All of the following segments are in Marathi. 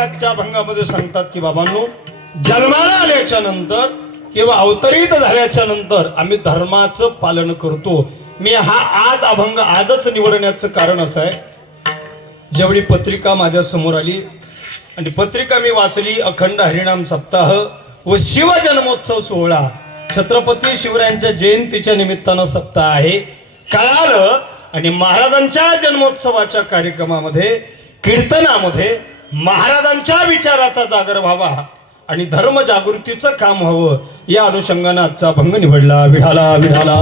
आजच्या अभंगामध्ये सांगतात की बाबांनो, जन्माला आल्याच्या नंतर किंवा अवतरित झाल्याच्या नंतर आम्ही धर्माचं पालन करतो. मी हा आज अभंग आजच निवडण्याचं कारण असं आहे, जेवढी पत्रिका माझ्या समोर आली आणि पत्रिका मी वाचली, अखंड हरिनाम सप्ताह व शिवजन्मोत्सव सोहळा छत्रपती शिवरायांच्या जयंतीच्या निमित्तानं सप्ताह आहे कळालं. आणि महाराजांच्या जन्मोत्सवाच्या कार्यक्रमामध्ये कीर्तनामध्ये महाराजांच्या विचाराचा जागर व्हावा आणि धर्म जागृतीचं काम व्हावं या अनुषंगाने आजचा अभंग निवडला. विठाला विठाला.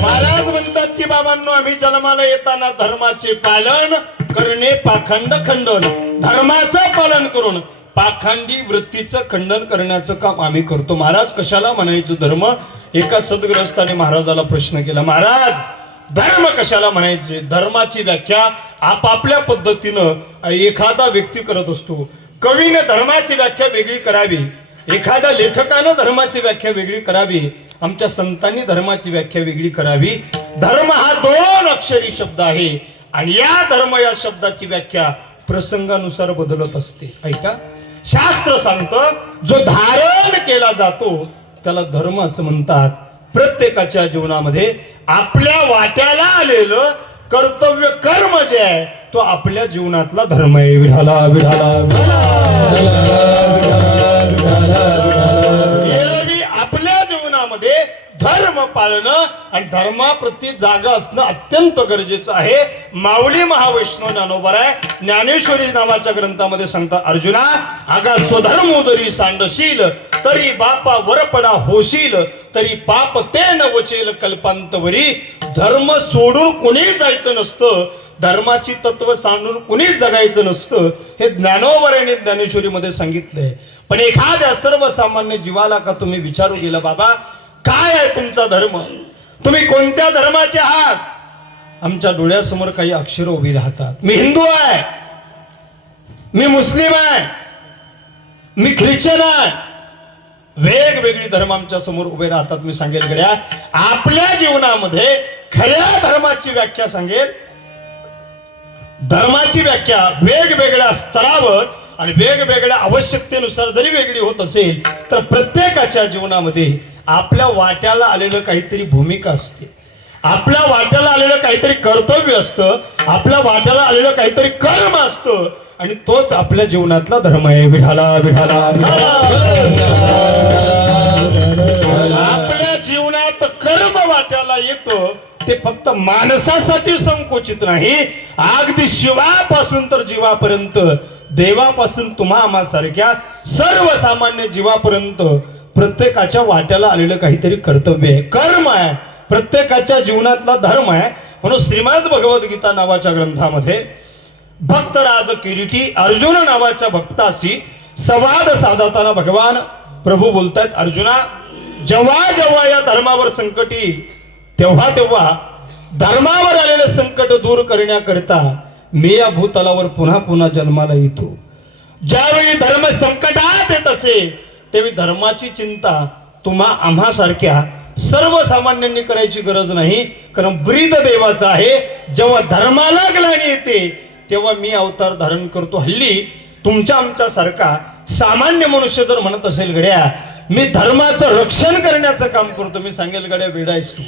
महाराज म्हणतात की बाबांनो, आम्ही जन्माला येताना धर्माचे पालन करणे पाखंड खंडन, धर्माचं पालन करून पाखंडी वृत्तीचं खंडन करण्याचं काम आम्ही करतो. महाराज कशाला म्हणायचं धर्म? एका सद्ग्रस्ताने महाराजाला प्रश्न केला, महाराज धर्म कशाला म्हणायचे? धर्माची व्याख्या आपापल्या पद्धतीनं एखादा व्यक्ती करत असतो. कवीने धर्माची व्याख्या वेगळी करावी, एखाद्या लेखकानं धर्माची व्याख्या वेगळी करावी, आमच्या संतांनी धर्माची व्याख्या वेगळी करावी. धर्म हा 2 अक्षरी शब्द आहे आणि या धर्म या शब्दाची व्याख्या प्रसंगानुसार बदलत असते. ऐका, शास्त्र सांगतं जो धारण केला जातो त्याला धर्म असं म्हणतात. प्रत्येकाच्या जीवनामध्ये आपल्या वाट्याला आलेलं कर्तव्य कर्म जे आहे तो आपल्या जीवनातला धर्म आहे. विठाला विठाला. आपल्या जीवनामध्ये धर्म पाळणं आणि धर्माप्रती जागा असणं अत्यंत गरजेचं आहे. माऊली महावैष्णव ज्ञानोबराय ज्ञानेश्वरी नावाच्या ग्रंथामध्ये सांगतात, अर्जुना आगा स्वधर्म जरी सांडशील तरी बापा वरपडा होशील, तरी पाप ते न वचेल कल्पांतवरी. धर्म सोडून कोणी जायचं नसतं, धर्माची तत्व सांडून कुणीच जगायचं नसतं, हे ज्ञानोबरायने ज्ञानेश्वरीमध्ये सांगितलंय. पण एखाद्या सर्वसामान्य जीवाला का तुम्ही विचारू गेला, बाबा काय आहे तुमचा धर्म, तुम्ही कोणत्या धर्माचे आहात? आमच्या डोळ्यासमोर काही अक्षर उभी राहतात. मी हिंदू आहे, मी मुस्लिम आहे, मी ख्रिश्चन आहे. वेगवेगळी धर्म आमच्या समोर उभे राहतात. मी सांगेल गड्या, आपल्या जीवनामध्ये खऱ्या धर्माची व्याख्या सांगेल. धर्माची व्याख्या वेगवेगळ्या स्तरावर आणि वेगवेगळ्या आवश्यकतेनुसार जरी वेगळी होत असेल तर प्रत्येकाच्या जीवनामध्ये आपल्या वाट्याला आलेलं काहीतरी भूमिका असते, आपल्या वाट्याला आलेलं काहीतरी कर्तव्य असतं, आपल्या वाट्याला आलेलं काहीतरी कर्म असतं आणि तोच आपल्या जीवनातला धर्म आहे. विठाला विठाला. आपल्या जीवनात कर्म वाट्याला येतं ते फक्त माणसासाठी संकोचित नाही, अगदी शिवापासून तर जीवापर्यंत, देवापासून तुम्हा आम्हासारख्या सर्वसामान्य जीवापर्यंत प्रत्येकाच्या वाट्याला आलेलं काहीतरी कर्तव्य आहे, कर्म आहे, प्रत्येकाच्या जीवनातला धर्म आहे. म्हणून श्रीमद भगवद्गीता नावाच्या ग्रंथामध्ये भक्तराज किरीटी अर्जुन नावाच्या भक्ताशी संवाद साधताना भगवान प्रभू बोलतायत, अर्जुना जेव्हा जेव्हा या धर्मावर संकट येईल तेव्हा तेव्हा धर्मावर आलेलं संकट दूर करण्याकरिता मी या भूतलावर पुन्हा पुन्हा जन्माला येतो. ज्यावेळी धर्म संकटात येत असेल तेव्हा धर्माची चिंता तुम्हा आम्हासारख्या सर्वसामान्यांनी करायची गरज नाही, कारण ब्रीद देवाचा आहे. जेव्हा धर्माला ग्लानी येते तेव्हा मी अवतार धारण करतो. हल्ली तुमच्या आमच्यासारखा सामान्य मनुष्य जर म्हणत असेल गड्या मी धर्माचं रक्षण करण्याचं काम करतो, मी सांगेल गड्या वेडायस तू.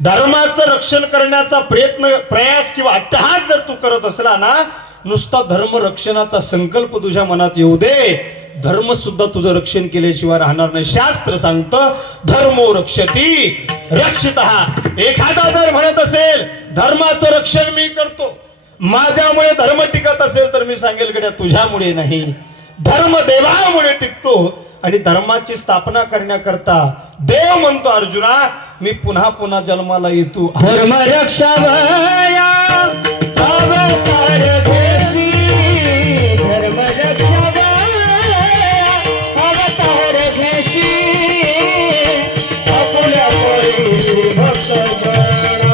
धर्माचं रक्षण करण्याचा प्रयास किंवा अट्टहास जर तू करत असला ना, नुसता धर्म रक्षणाचा संकल्प तुझ्या मनात येऊ दे, धर्म सुद्धा तुझं रक्षण केल्याशिवाय राहणार नाही. शास्त्र सांगतं धर्मो रक्षती रक्षितः. एखादा जर म्हणत असेल धर्माचं रक्षण मी करतो, माझ्यामुळे धर्म टिकत असेल तर मी सांगेल गड्या तुझ्यामुळे नाही, धर्म देवामुळे टिकतो. आणि धर्माची स्थापना करण्याकरता देव म्हणतो, अर्जुना मी पुन्हा पुन्हा जन्माला येतो. धर्म रक्षावया अवतार घेसी, धर्म रक्षावया अवतार घेसी, आपुल्या परीसी भक्त जन,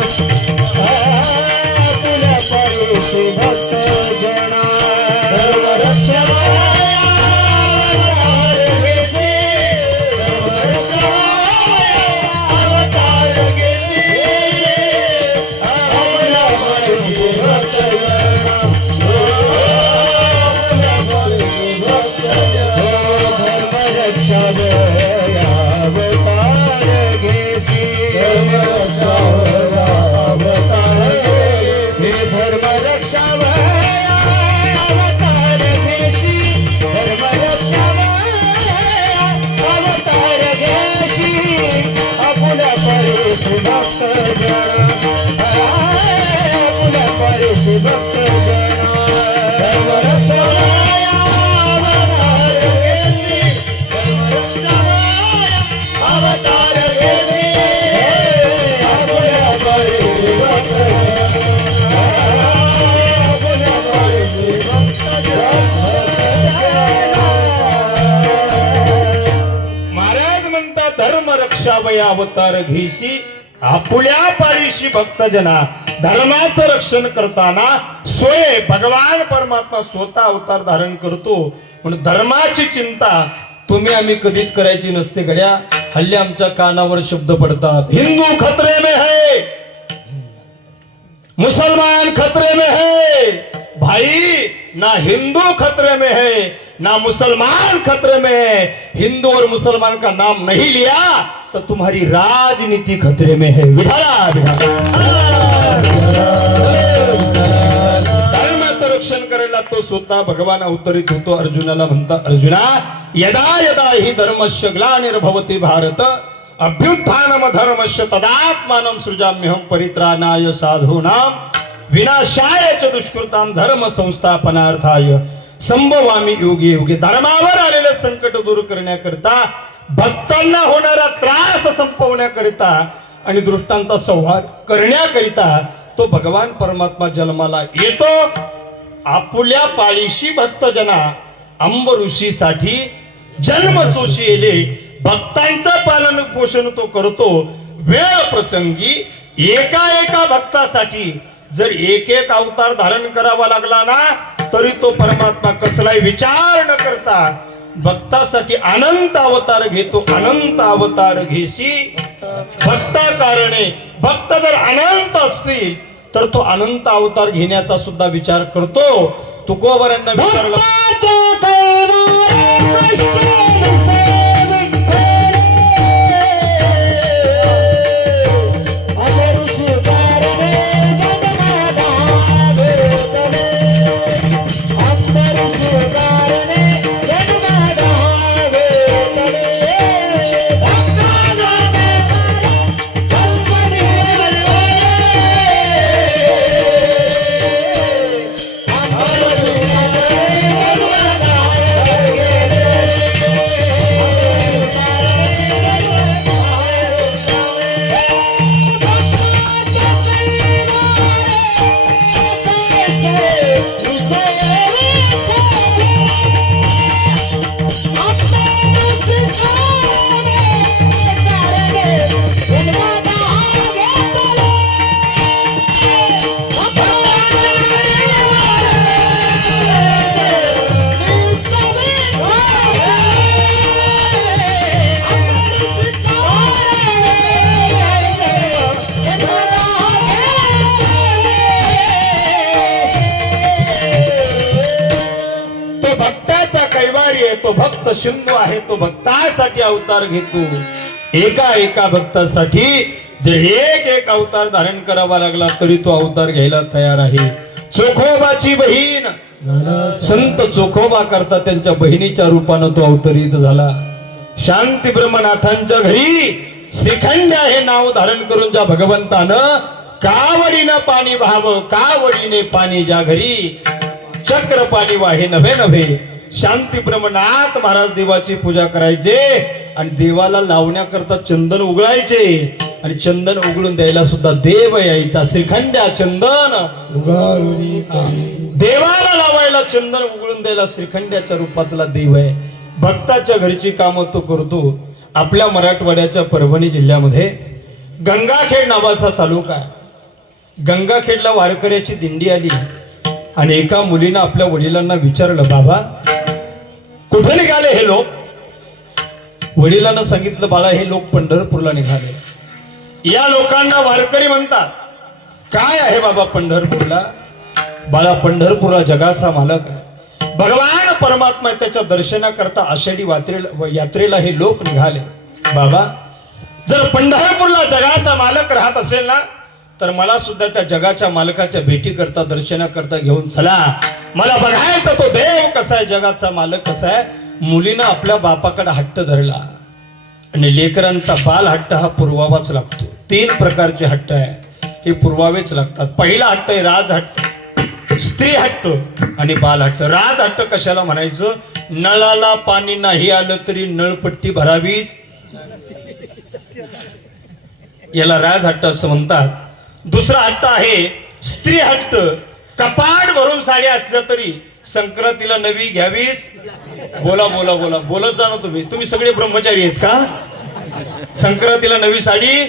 आपुल्या परीसी भक्त जन. धर्म रक्षावया अवतार घेसी, धर्म रक्षावया अवतार घेसी, आपुल्या परीसी भक्त जन. परिसी भक्त जन आपुल्या परिसी भक्त जन धर्म रक्षणाया अवतार घेतली धर्म रक्षणाया अवतार घेतली आपुल्या परिसी भक्त जन आपुल्या परिसी भक्त जन महाराज म्हणतात धर्म रक्षावया अवतार घेशी आपुल्या पाळीशी भक्तजना. धर्माचं रक्षण करताना स्वय भगवान परमात्मा स्वतः अवतार धारण करतो. म्हणून धर्माची चिंता तुम्ही आम्ही कधीच करायची नसते. घड्या हल्ली आमच्या कानावर शब्द पडतात, हिंदू खतरे में है, मुसलमान खतरे में है. भाई ना हिंदू खतरे में है ना मुसलमान खतरे में है. हिंदू और मुसलमान का नाम नहीं लिया तो तुम्हारी राजनीति खतरे में है. विठाला धर्माचं रक्षण करायला तो स्वतः भगवान अवतरित होतो. अर्जुनाला म्हणता, अर्जुना यदा यदा हि धर्मस्य ग्लानिर्भवति भारत अभ्युत्थानम धर्मस्य तदात्मानं सृजाम्यहं परित्राणाय साधूनां विनाशाय च दुष्कृतां धर्म संस्थापनार्थाय संभवामी योगी योगी. धर्मावर आलेले संकट दूर करण्याकरिता, भक्तांना होणारा त्रास संपवण्याकरिता आणि दृष्टांचा संहार करण्याकरिता तो भगवान परमात्मा जन्माला येतो. आपुल्या पाळीशी भक्तजना अंब ऋषीसाठी जन्मसोशी येले. भक्तांचं पालन पोषण तो करतो. वेळ प्रसंगी एका एका भक्तासाठी जर एक एक अवतार धारण करावा लागला ना तरी तो परमात्मा कसलाही विचार न करता भक्तासाठी अनंत अवतार घेतो. अनंत अवतार घेशी भक्ता कारणे. भक्त जर अनंत असतील तर तो अनंत अवतार घेण्याचा सुद्धा विचार करतो. तुकोबरांना विचारलं, तो भक्त सिंधू आहे. तो भक्तासाठी अवतार घेतो. एका एका भक्तासाठी जर एक एक अवतार धारण करावा लागला तरी तो अवतार घ्यायला तयार आहे. चोखोबाची बहीण संत चोखोबा करता त्यांच्या बहिणीच्या रूपानं तो अवतरित झाला. शांती ब्रह्मनाथांच्या घरी श्रीखंड्या हे नाव धारण करून ज्या भगवंतानं कावडीनं पाणी व्हावं, कावडीने पाणी ज्या घरी चक्र पाणी वाहे नभे नभे. शांती ब्रह्मनाथ महाराज देवाची पूजा करायचे आणि देवाला लावण्याकरता चंदन उघडायचे आणि चंदन उघडून द्यायला सुद्धा देव यायचा. श्रीखंड्या चंदन देवाला लावायला चंदन उघडून द्यायला श्रीखंड्याच्या रूपातला देव आहे. भक्ताच्या घरची कामं तो करतो. आपल्या मराठवाड्याच्या परभणी जिल्ह्यामध्ये गंगाखेड नावाचा तालुका आहे. गंगाखेडला वारकऱ्याची दिंडी आली आणि एका मुलीनं आपल्या वडिलांना विचारलं, बाबा कुठे निघाले हे लोक? वडिलांना सांगितलं, बाळा हे लोक पंढरपूरला निघाले. या लोकांना वारकरी म्हणतात. काय आहे बाबा पंढरपूरला? बाळा पंढरपूरला जगाचा मालक आहे. भगवान परमात्मा त्याच्या दर्शनाकरता आषाढी यात्रेला हे लोक निघाले. बाबा जर पंढरपूरला जगाचा मालक राहत असेल ना तर मला सुद्धा त्या जगाच्या मालकाच्या भेटी करता दर्शनाकरता घेऊन चला. मला बघायचं तो देव कसा आहे, जगाचा मालक कसा आहे. मुलीनं आपल्या बापाकडे हट्ट धरला आणि लेकरांचा बाल हट्ट हा पुरवावाच लागतो. 3 प्रकारचे हट्ट आहे, हे पुरवावेच लागतात. पहिला हट्ट आहे राज हट्ट, स्त्री हट्ट आणि बाल हट्ट. राज हट्ट कशाला म्हणायचं? नळाला पाणी नाही आलं तरी नळपट्टी भरावीच, याला राज हट्ट असं म्हणतात. दुसरा हट्ट आहे स्त्री हट्ट. कपाट भरून साड्या असल्या तरी संक्रांतीला नवी घ्यावीच. बोला बोला बोला बोलत जा ना तुम्ही सगळे ब्रह्मचारी आहेत का? संक्रांतीला नवी साडी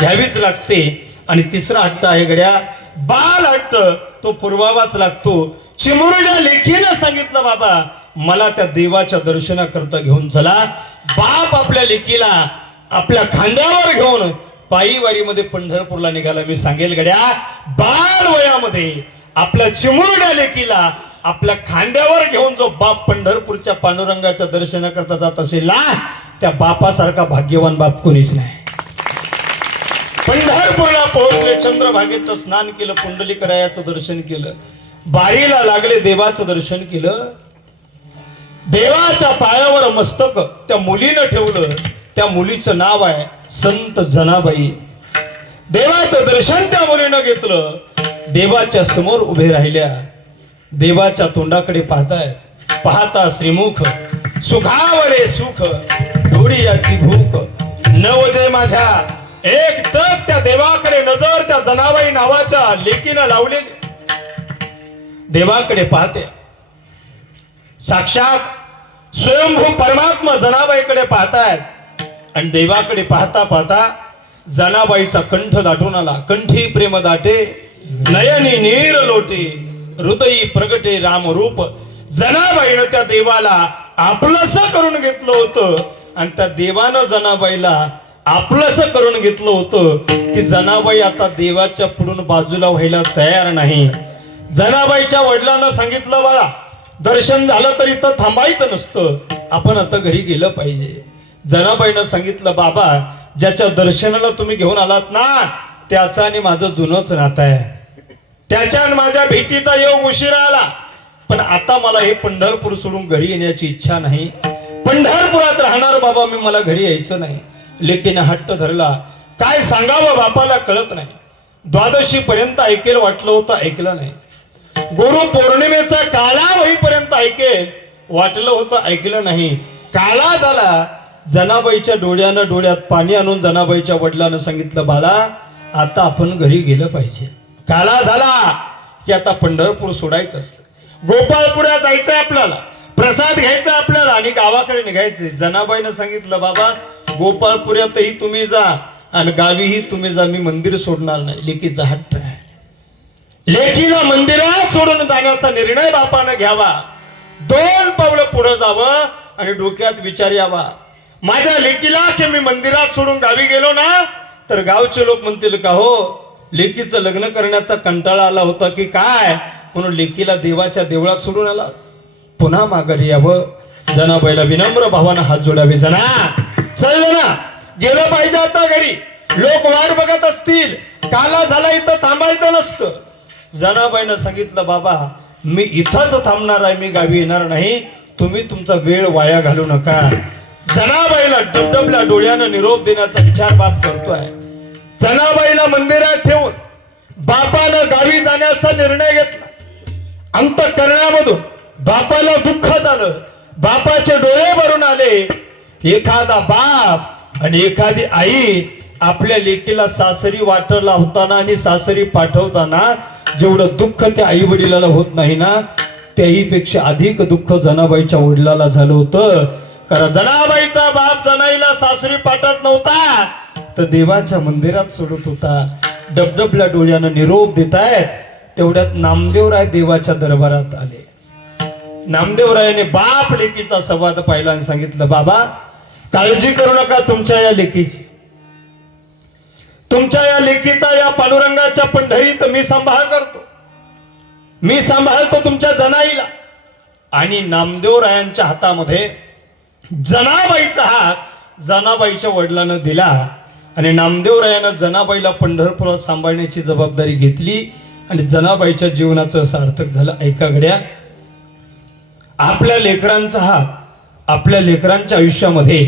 घ्यावीच लागते. आणि तिसरा हट्ट आहे गड्या बाल हट्ट, तो पुरवावाच लागतो. चिमुरड्या लेखीनं सांगितलं बाबा मला त्या देवाच्या दर्शनाकरता घेऊन चला. बाप आपल्या लेकीला आपल्या खांद्यावर घेऊन पायी वारीमध्ये पंढरपूरला निघाला. मी सांगेल गड्या बाल वयामध्ये आपल्या चिमुरड्या लेकीला आपल्या खांद्यावर घेऊन जो बाप पंढरपूरच्या पांडुरंगाच्या दर्शनाकरता जात असेल ना, त्या बापासारखा भाग्यवान बाप कोणीच नाही. पंढरपूरला पोहोचले, चंद्रभागेचं स्नान केलं, पुंडलिकरायाचं दर्शन केलं, बारीला लागले, देवाचं दर्शन केलं. देवाच्या पायावर मस्तक त्या मुलीनं ठेवलं. त्या मुलीचं नाव आहे संत जनाबाई. देवाचं दर्शन त्या मुलीनं घेतलं. देवाच्या समोर उभे राहिल्या. देवाच्या तोंडाकडे पाहता श्रीमुख, सुखावले सुख डोळी याची भूक, नवजे माझ्या एक टक त्या देवाकडे नजर त्या जनाबाई नावाच्या लेकीनं लावलेली. देवाकडे पाहते, साक्षात स्वयंभू परमात्मा जनाबाईकडे पाहतायत. आणि देवाकडे पाहता पाहता जनाबाईचा कंठ दाटून आला. कंठी प्रेम दाटे, नयनी नीर लोटे, हृदयी प्रगटे रामरूप. जनाबाईनं त्या देवाला आपलंसं करून घेतलं होतं. आणि त्या देवानं जनाबाईला आपलंसं करून घेतलं होतं. ती जनाबाई आता देवाच्या पुढून बाजूला व्हायला तयार नाही. जनाबाईच्या वडिलांना सांगितलं बाळा दर्शन झालं तरी तर थांबायचं नसतं, आपण आता घरी गेलं पाहिजे. जनाबाईनं सांगितलं बाबा ज्याच्या दर्शनाला तुम्ही घेऊन आलात ना, त्याचा आणि माझं जुनंच नातं आहे. त्याच्या आणि माझ्या भेटीचा योग उशिरा आला, पण आता मला हे पंढरपूर सोडून घरी येण्याची इच्छा नाही. पंढरपुरात राहणार बाबा मी, मला घरी यायचं नाही. लेकीनं हट्ट धरला. काय सांगावं बापाला कळत नाही. द्वादशी पर्यंत ऐकेल वाटलं होतं, ऐकलं नाही. गुरु पौर्णिमेचा काला होईपर्यंत ऐकेल वाटलं होतं, ऐकलं नाही. काला झाला. जनाबाईच्या डोळ्यात पाणी आणून जनाबाईच्या वडिलांना सांगितलं बाळा आता आपण घरी गेलं पाहिजे. काला झाला की आता पंढरपूर सोडायचं असतं, गोपाळपुऱ्यात जायचंय आपल्याला, प्रसाद घ्यायचा आपल्याला आणि गावाकडे निघायचे. जनाबाईनं सांगितलं बाबा गोपाळपुऱ्यातही तुम्ही जा आणि गावीही तुम्ही जा, मी मंदिर सोडणार नाही. लेकीचा हट्ट आहे. लेकीला मंदिरात सोडून जाण्याचा निर्णय बापानं घ्यावा. 2 पावलं पुढे जावं आणि डोक्यात विचार यावा माझ्या लेकीला की मी मंदिरात सोडून गावी गेलो ना तर गावचे लोक म्हणतील का हो लेकीचं लग्न करण्याचा कंटाळा आला होता की काय, म्हणून लेकीला देवाच्या देवळात सोडून आला. पुन्हा माघारी यावं. जनाबाईला विनम्र भावानं हात जोडावे. जना चल ना, गेलं पाहिजे आता घरी, लोक वाट बघत असतील, काला झाला इथं थांबायचं नसतं. जनाबाईनं सांगितलं बाबा मी इथंच थांबणार आहे, मी गावी येणार नाही, तुम्ही तुमचा वेळ वाया घालू नका. जनाबाईला डबडबल्या डोळ्यानं निरोप देण्याचा विचार बाप करतोय. जनाबाईला मंदिरात ठेवून बापानं गावी जाण्याचा निर्णय घेतला. अंतःकरणामधून बापाला दुःख झालं, बापाचे डोळे भरून आले. एखादा बाप आणि एखादी आई आपल्या लेकीला सासरी वाटं लावताना आणि सासरी पाठवताना जेवढं दुःख त्या आई वडिलाला होत नाही ना, त्याहीपेक्षा अधिक दुःख जनाबाईच्या वडिलाला झालं होतं. कारण जनाबाईचा बाप जनाईला सासरी पाठवत नव्हता, तर देवाच्या मंदिरात सोडत होता. डबडबल्या डोळ्यानं निरोप देतायत. तेवढ्यात नामदेवराय देवाच्या दरबारात आले. नामदेवरायाने बाप लेकीचा संवाद पाहिला आणि सांगितलं बाबा काळजी करू नका तुमच्या या लेकीची, तुमच्या या लेकीचा या पांडुरंगाच्या पंढरीत मी सांभाळ करतो, मी सांभाळतो तुमच्या जनाईला. आणि नामदेवरायांच्या हातामध्ये जनाबाईचा हात जनाबाईच्या वडिलांना दिला आणि नामदेवरायानं जनाबाईला पंढरपुरात सांभाळण्याची जबाबदारी घेतली आणि जनाबाईच्या जीवनाचं सार्थक झालं. ऐका घड्या, आपल्या लेकरांचा हात आपल्या लेकरांच्या आयुष्यामध्ये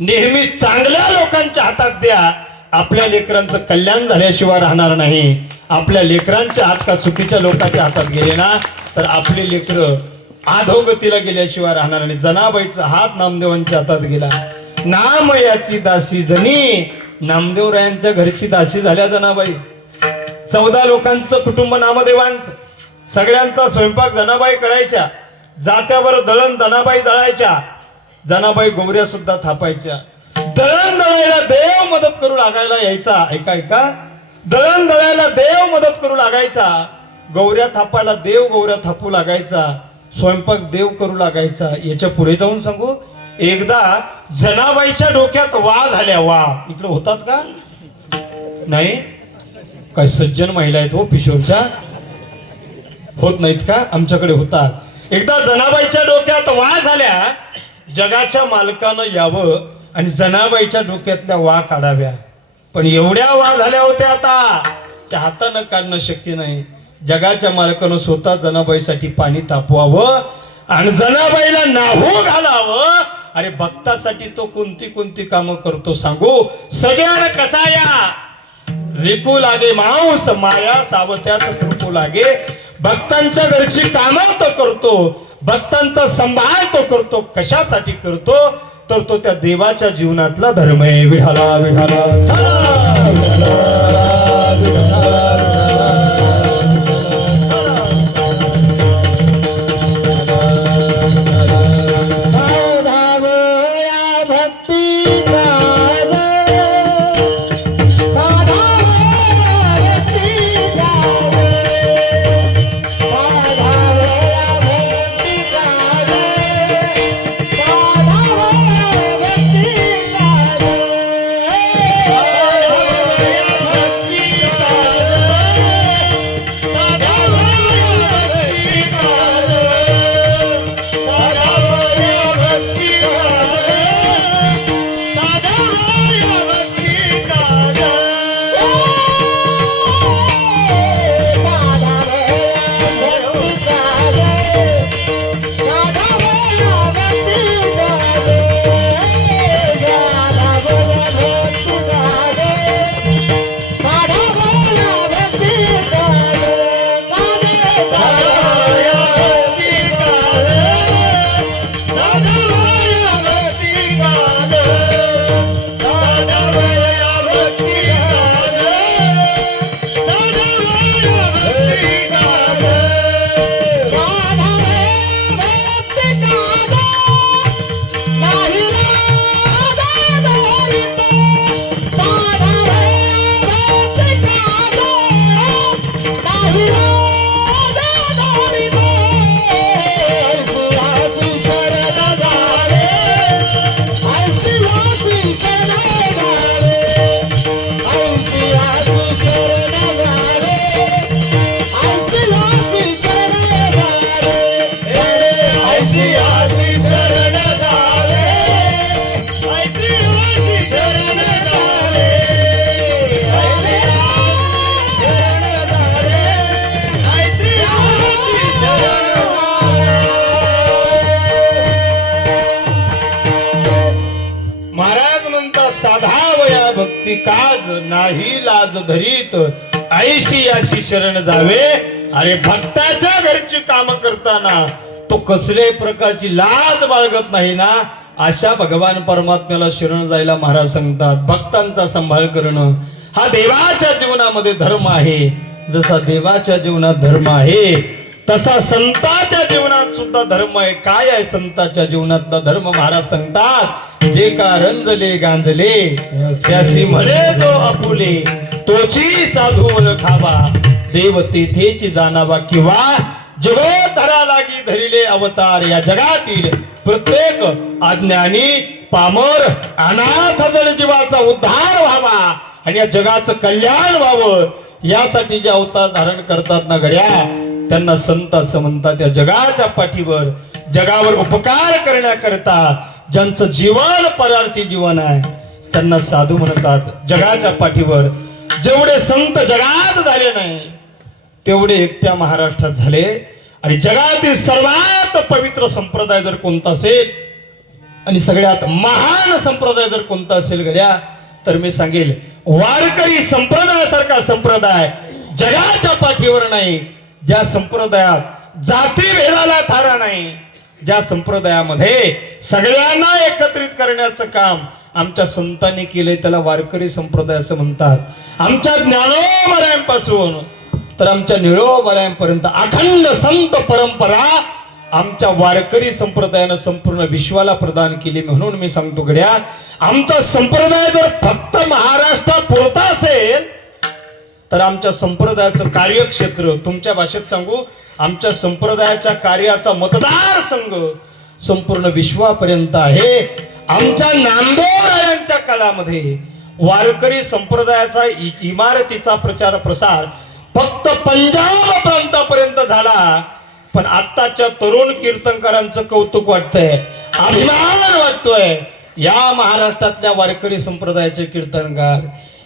नेहमी चांगल्या लोकांच्या हातात द्या. आपल्या लेकरांचं कल्याण झाल्याशिवाय राहणार नाही. आपल्या लेकरांचे हात का चुकीच्या लोकांच्या हातात गेले ना तर आपले लेकर अधोगतीला गेल्याशिवाय राहणार नाही. जनाबाईचा हात नामदेवांच्या हातात गेला. नाम याची दासी जनी, नामदेवरायांच्या घरची दासी झाल्या जनाबाई. 14 लोकांचं कुटुंब नामदेवांचं. सगळ्यांचा स्वयंपाक जनाबाई करायच्या. जात्यावर दळण जनाबाई दळायच्या. जनाबाई गौऱ्या सुद्धा थापायच्या. दळण दळायला देव मदत करू लागायला यायचा. ऐका ऐका, दळण दळायला देव मदत करू लागायचा. गौऱ्या थापायला देव गौऱ्या थापू लागायचा. स्वयंपाक देव करू लागायचा. याच्या पुढे जाऊन सांगू, एकदा जनाबाईच्या डोक्यात वा झाल्या. वा इकडे होतात का नाही? काय सज्जन महिला आहेत हो पिशोरच्या, होत नाहीत का? आमच्याकडे होतात. एकदा जनाबाईच्या डोक्यात वा झाल्या. जगाच्या मालकानं यावं आणि जनाबाईच्या डोक्यातल्या वा काढाव्या. पण एवढ्या वा झाल्या होत्या आता त्या हातानं काढणं शक्य नाही. जगाच्या मालकानं स्वतः जनाबाईसाठी पाणी तापवावं आणि जनाबाईला नाहू घालावं. अरे भक्तासाठी तो कोणती कोणती कामं करतो सांगू. सगळ्यानं कसाया विकू लागे मांस, माया सावत्यास कृपू लागे. भक्तांच्या घरची कामं तो करतो, भक्तांचा सांभाळ तो करतो. कशासाठी करतो तर तो त्या देवाच्या जीवनातला धर्म आहे. विठाला विठाला साधावया भक्ती काज नाही लाज धरीत ऐशी याशी शरण जावे. अरे भक्ताच्या घरची काम करताना तो कसल्याही प्रकारची लाज बाळगत नाही ना, अशा भगवान परमात्म्याला शरण जायला महाराज सांगतात. भक्तांचा सांभाळ करणं हा देवाच्या जीवनामध्ये धर्म आहे. जसा देवाच्या जीवनात धर्म आहे तसा संताच्या जीवनात सुद्धा धर्म आहे. काय आहे संताच्या जीवनातला धर्म? महाराज सांगतात, जे का रंजले गांजले त्यासी म्हणे जो आपुले, तोची साधू मन खावा देव तेथेची जाणावा. किंवा जगोधरा लागी धरिले अवतार. या जगातील प्रत्येक अज्ञानी पामर अनाथ जन जीवाचा उद्धार व्हावा आणि या जगाचं कल्याण व्हावं यासाठी जे अवतार धारण करतात ना गड्या, त्यांना संत असं म्हणतात. या जगाच्या पाठीवर जगावर उपकार करण्याकरता ज्यांचं जीवन परार्थी जीवन आहे त्यांना साधू म्हणतात. जगाच्या पाठीवर जेवढे संत जगात झाले नाही तेवढे एकट्या महाराष्ट्रात झाले. आणि जगातील सर्वात पवित्र संप्रदाय जर कोणता असेल, आणि सगळ्यात महान संप्रदाय जर कोणता असेल गड्या तर मी सांगेल वारकरी संप्रदायासारखा संप्रदाय जगाच्या पाठीवर नाही. ज्या संप्रदायात जाती भेदाला थारा नाही, ज्या संप्रदायामध्ये सगळ्यांना एकत्रित करण्याचं काम आमच्या संतांनी केलंय त्याला वारकरी संप्रदाय असं म्हणतात. आमच्या ज्ञानोबरायांपासून तर आमच्या निळोबरायांपर्यंत अखंड संत परंपरा आमच्या वारकरी संप्रदायानं संपूर्ण विश्वाला प्रदान केली. म्हणून मी सांगतो गड्या आमचा संप्रदाय जर फक्त महाराष्ट्रापुरता असेल तर आमच्या संप्रदायाचं कार्यक्षेत्र तुमच्या भाषेत सांगू आमच्या संप्रदायाच्या कार्याचा मतदारसंघ संपूर्ण विश्वापर्यंत आहे. आमच्या नामदेवरायांच्या काळामध्ये वारकरी संप्रदायाचा इमारतीचा प्रचार प्रसार फक्त पंजाब प्रांतापर्यंत झाला. पण आत्ताच्या तरुण कीर्तनकारांचं कौतुक वाटतंय, अभिमान वाटतोय. या महाराष्ट्रातल्या वारकरी संप्रदायाचे कीर्तनकार,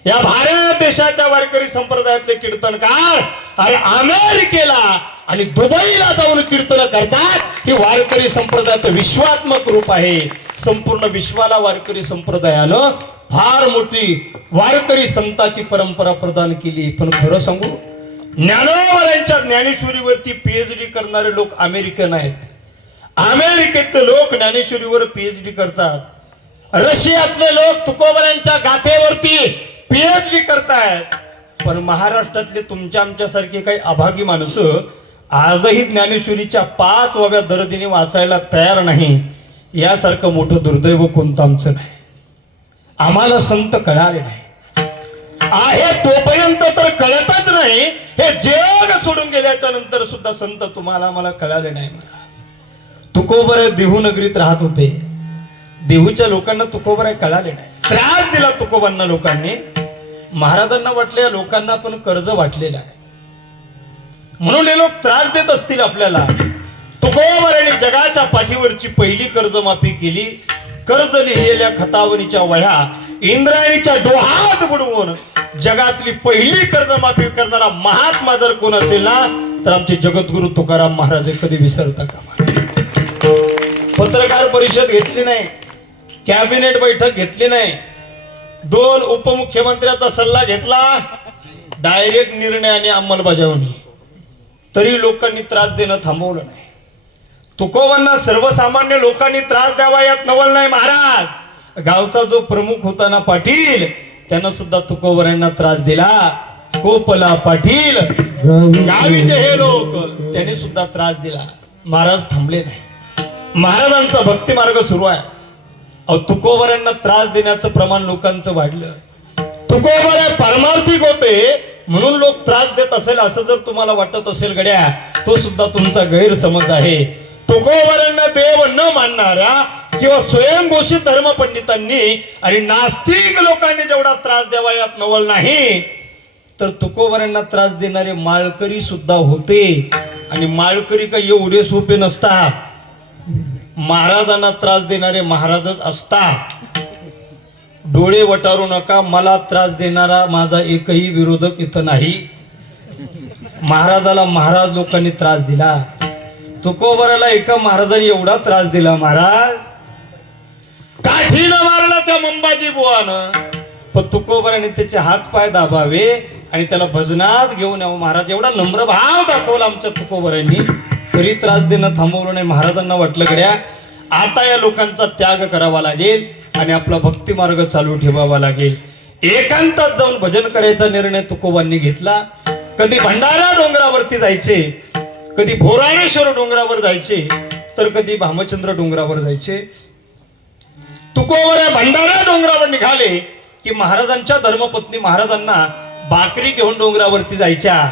या भारत देशाच्या वारकरी संप्रदायातले कीर्तनकार अरे अमेरिकेला आणि दुबईला जाऊन कीर्तन करतात. ही वारकरी संप्रदायाचं विश्वात्मक रूप आहे. संपूर्ण विश्वाला वारकरी संप्रदायानं फार मोठी वारकरी संतांची परंपरा प्रदान केली. पण खरं सांगू ज्ञानोबरांच्या ज्ञानेश्वरीवरती पीएचडी करणारे लोक अमेरिकन आहेत. अमेरिकेतले लोक ज्ञानेश्वरीवर पीएचडी करतात. रशियातले लोक तुकोबरांच्या गाथेवरती पीएचडी करतायत. पण महाराष्ट्रातले तुमच्या आमच्यासारखे काही अभागी माणसं आजही ज्ञानेश्वरीच्या 5 व्या दर्दीने वाचायला तयार नाही. यासारखं मोठं दुर्दैव कोणतं आमचं नाही. आम्हाला संत कळाले नाही आहे तोपर्यंत तर कळतच नाही. हे जग सोडून गेल्याच्या नंतर सुद्धा संत तुम्हाला मला कळाले नाही. तुकोबर देहू नगरीत राहत होते. देहूच्या लोकांना तुकोबर कळाले नाही. त्रास दिला तुकोबांना लोकांनी. महाराजांना वाटले लोकांना पण कर्ज वाटलेलं आहे म्हणून हे लोक त्रास देत असतील आपल्याला. तुकोबारांनी जगाच्या पाठीवरची पहिली कर्जमाफी केली. कर्ज लिहिलेल्या खतावणीच्या वह्या इंद्रायणीच्या डोहात बुडवून जगातली पहिली कर्जमाफी करणारा महात्मा जर कोण असेल ना तर आमचे जगद्गुरु तुकाराम महाराज कधी विसरता कामा. पत्रकार परिषद घेतली नाही, कॅबिनेट बैठक घेतली नाही, 2 उपमुख्यमंत्र्याचा सल्ला घेतला, डायरेक्ट निर्णय आणि अंमलबजावणी, तरी लोकांनी त्रास देणं थांबवलं नाही. तुकोबांना सर्वसामान्य लोकांनी त्रास द्यावा यात नवल नाही. महाराज गावचा जो प्रमुख होता ना पाटील त्यानं सुद्धा तुकोबांना त्रास दिला. कोपला पाटील गावीचे हे लोक त्यांनी सुद्धा त्रास दिला. महाराज थांबले नाही. महाराजांचा भक्ती मार्ग सुरू आहे. तुकोबांना त्रास देण्याचं प्रमाण लोकांचं वाढलं. तुकोबारा परमार्थिक होते म्हणून लोक त्रास देत असेल असं जर तुम्हाला वाटत असेल गड्या तो सुद्धा तुमचा गैरसमज आहे. तुकोबारांना देव न मानणाऱ्या किंवा स्वयंघोषित धर्मपंडितांनी आणि नास्तिक लोकांनी जेवढा त्रास द्यावा यात नवल नाही. तर तुकोबारांना त्रास देणारे माळकरी सुद्धा होते. आणि माळकरी काही एवढे सोपे नसतात. महाराजांना त्रास देणारे महाराजच असतात. डोळे वटारू नका. मला त्रास देणारा माझा एकही विरोधक इथं नाही. महाराजाला महाराज लोकांनी त्रास दिला. तुकोबाराला एका महाराजांनी एवढा त्रास दिला. महाराज काठीनं मारला त्या मंबाजी बुवानं. पण तुकोबाराने त्याचे हात पाय दाबावे आणि त्याला भजनात घेऊन यावं. महाराज एवढा नम्र भाव दाखवला आमच्या तुकोबारांनी तरी त्रास देणं थांबवलं नाही. महाराजांना वाटलं गड्या आता या लोकांचा त्याग करावा लागेल आणि आपला भक्ती मार्ग चालू ठेवावा लागेल. एकांतात जाऊन भजन करायचा निर्णय तुकोबांनी घेतला. कधी भंडारा डोंगरावरती जायचे, कधी भोराणेश्वर डोंगरावर जायचे, तर कधी भामचंद्र डोंगरावर जायचे. तुकोबारा भंडारा डोंगरावर निघाले की महाराजांच्या धर्मपत्नी महाराजांना भाकरी घेऊन डोंगरावरती जायच्या.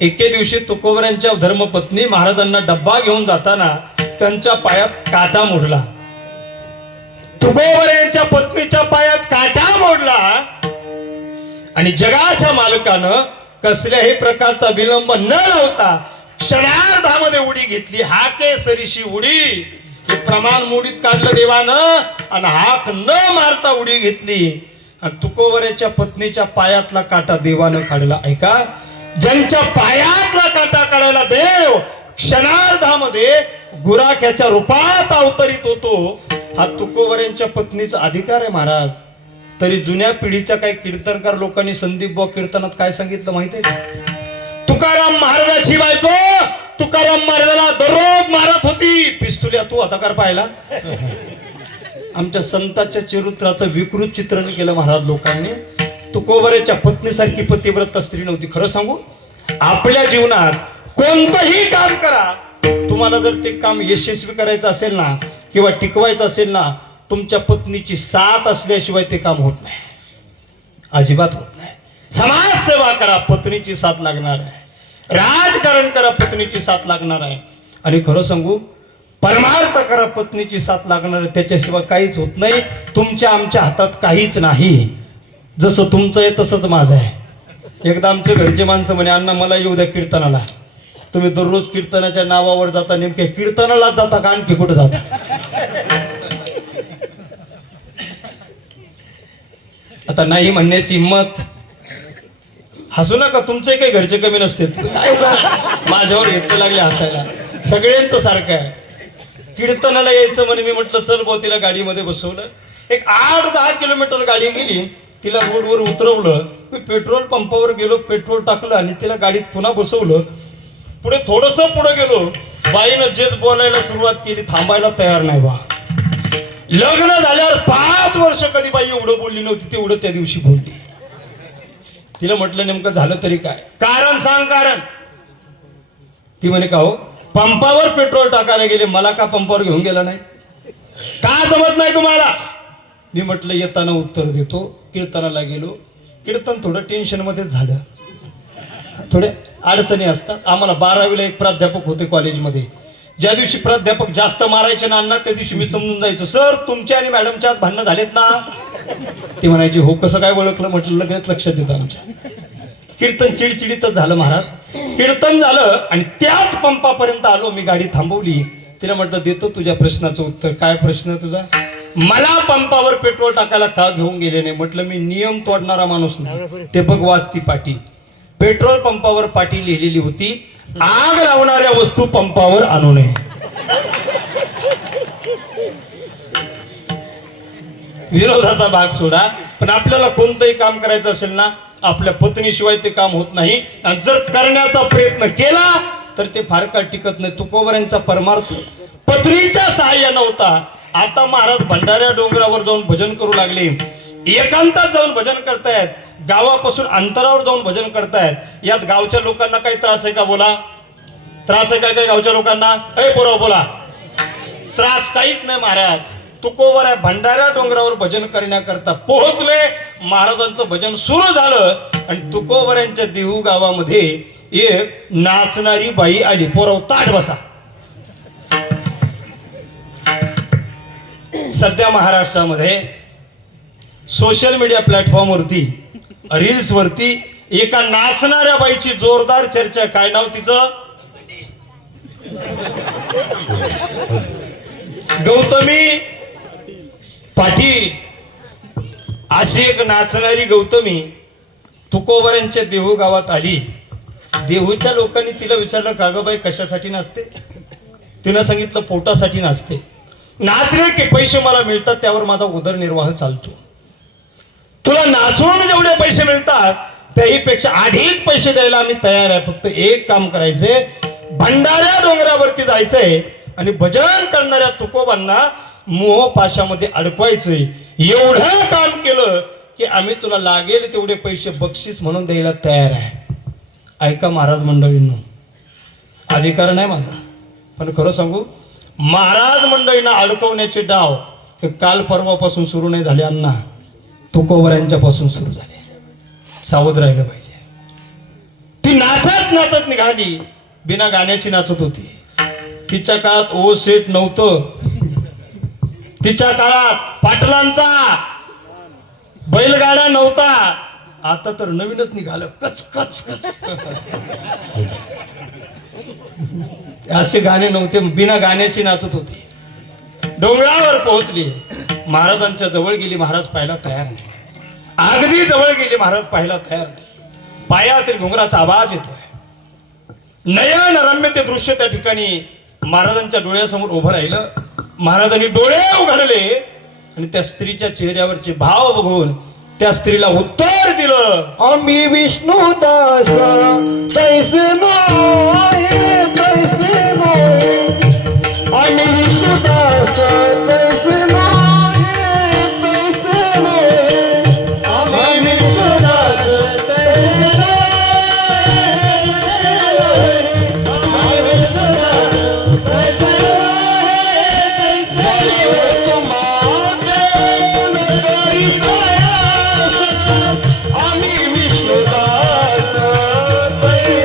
एके दिवशी तुकोबारांच्या धर्मपत्नी महाराजांना डब्बा घेऊन जाताना त्यांच्या पायात काटा मोडला. तुकोबारांच्या पत्नीच्या पायात काटा मोडला आणि जगाच्या मालकानं कसल्याही प्रकारचा विलंब न लावता क्षणार्धामध्ये उडी घेतली. हाके सरीशी उडी हे प्रमाण मोडीत काढलं देवानं आणि हाक न मारता उडी घेतली आणि तुकोबाराच्या पत्नीच्या पायातला काटा देवानं काढला. ऐका, ज्यांच्या पायातला काटा काढायला देव क्षणार्धामध्ये गुराख्याच्या रूपात अवतरित होतो, हा तुकोबऱ्यांच्या पत्नीचा अधिकार आहे महाराज. तरी जुन्या पिढीच्या काही कीर्तनकार लोकांनी संदीप बुवा कीर्तनात काय सांगितलं माहिती आहे का? तुकाराम महाराजाची बायको तुकाराम महाराजाला दररोज मारत होती. पिस्तुल्या तू अताकार पाहिला? आमच्या संतांच्या चरित्राचं विकृत चित्रण केलं महाराज लोकांनी. तुकोबऱ्याच्या पत्नीसारखी पतिव्रत स्त्री नव्हती. खरं सांगू, आपल्या जीवनात कोणतंही काम करा, तुम्हाला जर ते काम यशस्वी करायचं असेल ना किंवा टिकवायचं असेल ना, तुमच्या पत्नीची साथ असल्याशिवाय ते काम होत नाही, अजिबात होत नाही. समाजसेवा करा, पत्नीची साथ लागणार आहे. राजकारण करा, पत्नीची साथ लागणार आहे. आणि खरं सांगू, परमार्थ करा, पत्नीची साथ लागणार आहे. त्याच्याशिवाय काहीच होत नाही. तुमच्या आमच्या हातात काहीच नाही. जसं तुमचं आहे तसंच माझं आहे. एकदा आमच्या घरचे माणसं म्हणे, अण्णा मला येऊ द्या कीर्तनाला. तुम्ही दररोज कीर्तनाच्या नावावर जाता, नेमके कीर्तनाला जाता का आणखी कुठं जाता? आता नाही म्हणण्याची हिंमत. हसू नका, तुमचे काही घरचे कमी नसते. माझ्यावर घेतले लागले हसायला. सगळ्यांचं सारखं आहे. कीर्तनाला यायचं म्हणे, मी म्हटलं चल भाऊ. तिला गाडीमध्ये बसवलं. एक 8-10 किलोमीटर गाडी गेली. तिला रोडवर उतरवलं. मी पेट्रोल पंपावर गेलो, पेट्रोल टाकलं आणि तिला गाडीत पुन्हा बसवलं. पुढे थोडंसं पुढे गेलो, बाईनं जेच बोलायला सुरुवात केली, थांबायला तयार नाही बा. लग्न झाल्यावर 5 वर्ष कधी बाई एवढं बोलली नव्हती, तेवढं त्या दिवशी बोलली. तिला म्हटलं नेमकं झालं तरी काय, कारण सांग कारण. ती म्हणे का हो, पंपावर पेट्रोल टाकायला गेले, मला का पंपावर घेऊन गेला नाही? का जमत नाही तुम्हाला? मी म्हटलं येताना उत्तर देतो. कीर्तनाला गेलो. कीर्तन थोडं टेन्शनमध्येच झालं. थोडे अडचणी असतात. आम्हाला 12वीला एक प्राध्यापक होते कॉलेजमध्ये. ज्या दिवशी प्राध्यापक जास्त मारायचे ना अण्णा, त्या दिवशी मी समजून जायचं, सर तुमच्या आणि मॅडमच्या आत भांडणं झालेत ना. ते म्हणायचे हो. कसं काय ओळखलं? म्हटलं लगेच लक्षात येतं आमच्या. कीर्तन चिडचिडीतच झालं महाराज. कीर्तन झालं आणि त्याच पंपापर्यंत आलो. मी गाडी थांबवली. तिला म्हटलं देतो तुझ्या प्रश्नाचं उत्तर. काय प्रश्न तुझा? मला पंपावर पेट्रोल टाकायला का घेऊन गेले नाही? म्हटलं मी नियम तोडणारा माणूस नाही. ते बघ वाचती पाटी. पेट्रोल पंपावर पाटी लिहिलेली होती, आग लावणाऱ्या वस्तू पंपावर आणू नये. विरोधाचा भाग सोडा, पण आपल्याला कोणतंही काम करायचं असेल ना, आपल्या पत्नीशिवाय ते काम होत नाही. आणि जर करण्याचा प्रयत्न केला तर ते फार काळ टिकत नाही. तुकोबऱ्यांचा परमार्थ पत्नीच्या सहाय्यानं होता. आता महाराज भंडाऱ्या डोंगरावर जाऊन भजन करू लागले. एकांतात जाऊन भजन करतायत, गावापासून अंतरावर जाऊन भजन करतायत. यात गावच्या लोकांना काही त्रास आहे का? बोला, त्रास आहे का काही गावच्या लोकांना? ए पोराव बोला, त्रास काहीच नाही महाराज. तुकोबऱ्या भंडाऱ्या डोंगरावर भजन करण्याकरता पोहोचले. महाराजांचं भजन सुरू झालं आणि तुकोबऱ्यांच्या देहू गावामध्ये एक नाचणारी बाई आली. पोराव ताट बसा. सध्या महाराष्ट्रामध्ये सोशल मीडिया प्लॅटफॉर्मवरती, रील्स वरती एका नाचणाऱ्या बाईची जोरदार चर्चा. काय नाव तिचं? गौतमी पाटील. अशी एक नाचणारी गौतमी तुकोबऱ्यांच्या देहू गावात आली. देहूच्या लोकांनी तिला विचारलं का ग बाई कशासाठी नाचते? तिनं सांगितलं पोटासाठी नाचते. नाचले की पैसे मला मिळतात, त्यावर माझा उदरनिर्वाह चालतो. तुला नाचून जेवढे पैसे मिळतात त्याहीपेक्षा अधिक पैसे द्यायला आम्ही तयार आहे. फक्त एक काम करायचे, भंडाऱ्या डोंगरावरती जायचंय आणि भजन करणाऱ्या तुकोबांना मोहपाशामध्ये अडकवायचंय. एवढं काम केलं की आम्ही तुला लागेल तेवढे पैसे बक्षीस म्हणून द्यायला तयार आहे. ऐका महाराज मंडळींनो, अधिकार नाही माझा, पण खरं सांगू, महाराज मंडळींना अडकवण्याचे डाव हे काल परवापासून सुरू नाही झाले अण्णा, तुकोबऱ्यांच्या पासून सुरू झाले. सावध राहिलं पाहिजे. ती नाचत नाचत निघाली, बिना गाण्याची नाचत होती. तिच्या काळात ओ सेट नव्हतं. तिच्या काळात पाटलांचा बैलगाडा नव्हता. आता तर नवीनच निघालं, कच कच कच. असे गाणे नव्हते, बिना गाण्याची नाचत होती. डोंगरावर पोहोचली, महाराजांच्या जवळ गेली. महाराज पाहायला तयार नाही. अगदी जवळ गेली, महाराज पाहायला तयार नाही. पायातील घुंगराचा आवाज येतोय. नयन रम्य ते दृश्य त्या ठिकाणी महाराजांच्या डोळ्यासमोर उभं राहिलं. महाराजांनी डोळे उघडले आणि त्या स्त्रीच्या चेहऱ्यावरचे भाव बघून त्या स्त्रीला उत्तर दिलं. आम्ही विष्णुदास तैसे मोहे तैसे मोहे आम्ही विष्णुदास तैसे मोहे तैसे मोहे आम्ही विष्णुदास तैसे मोहे आम्ही विष्णुदास तैसे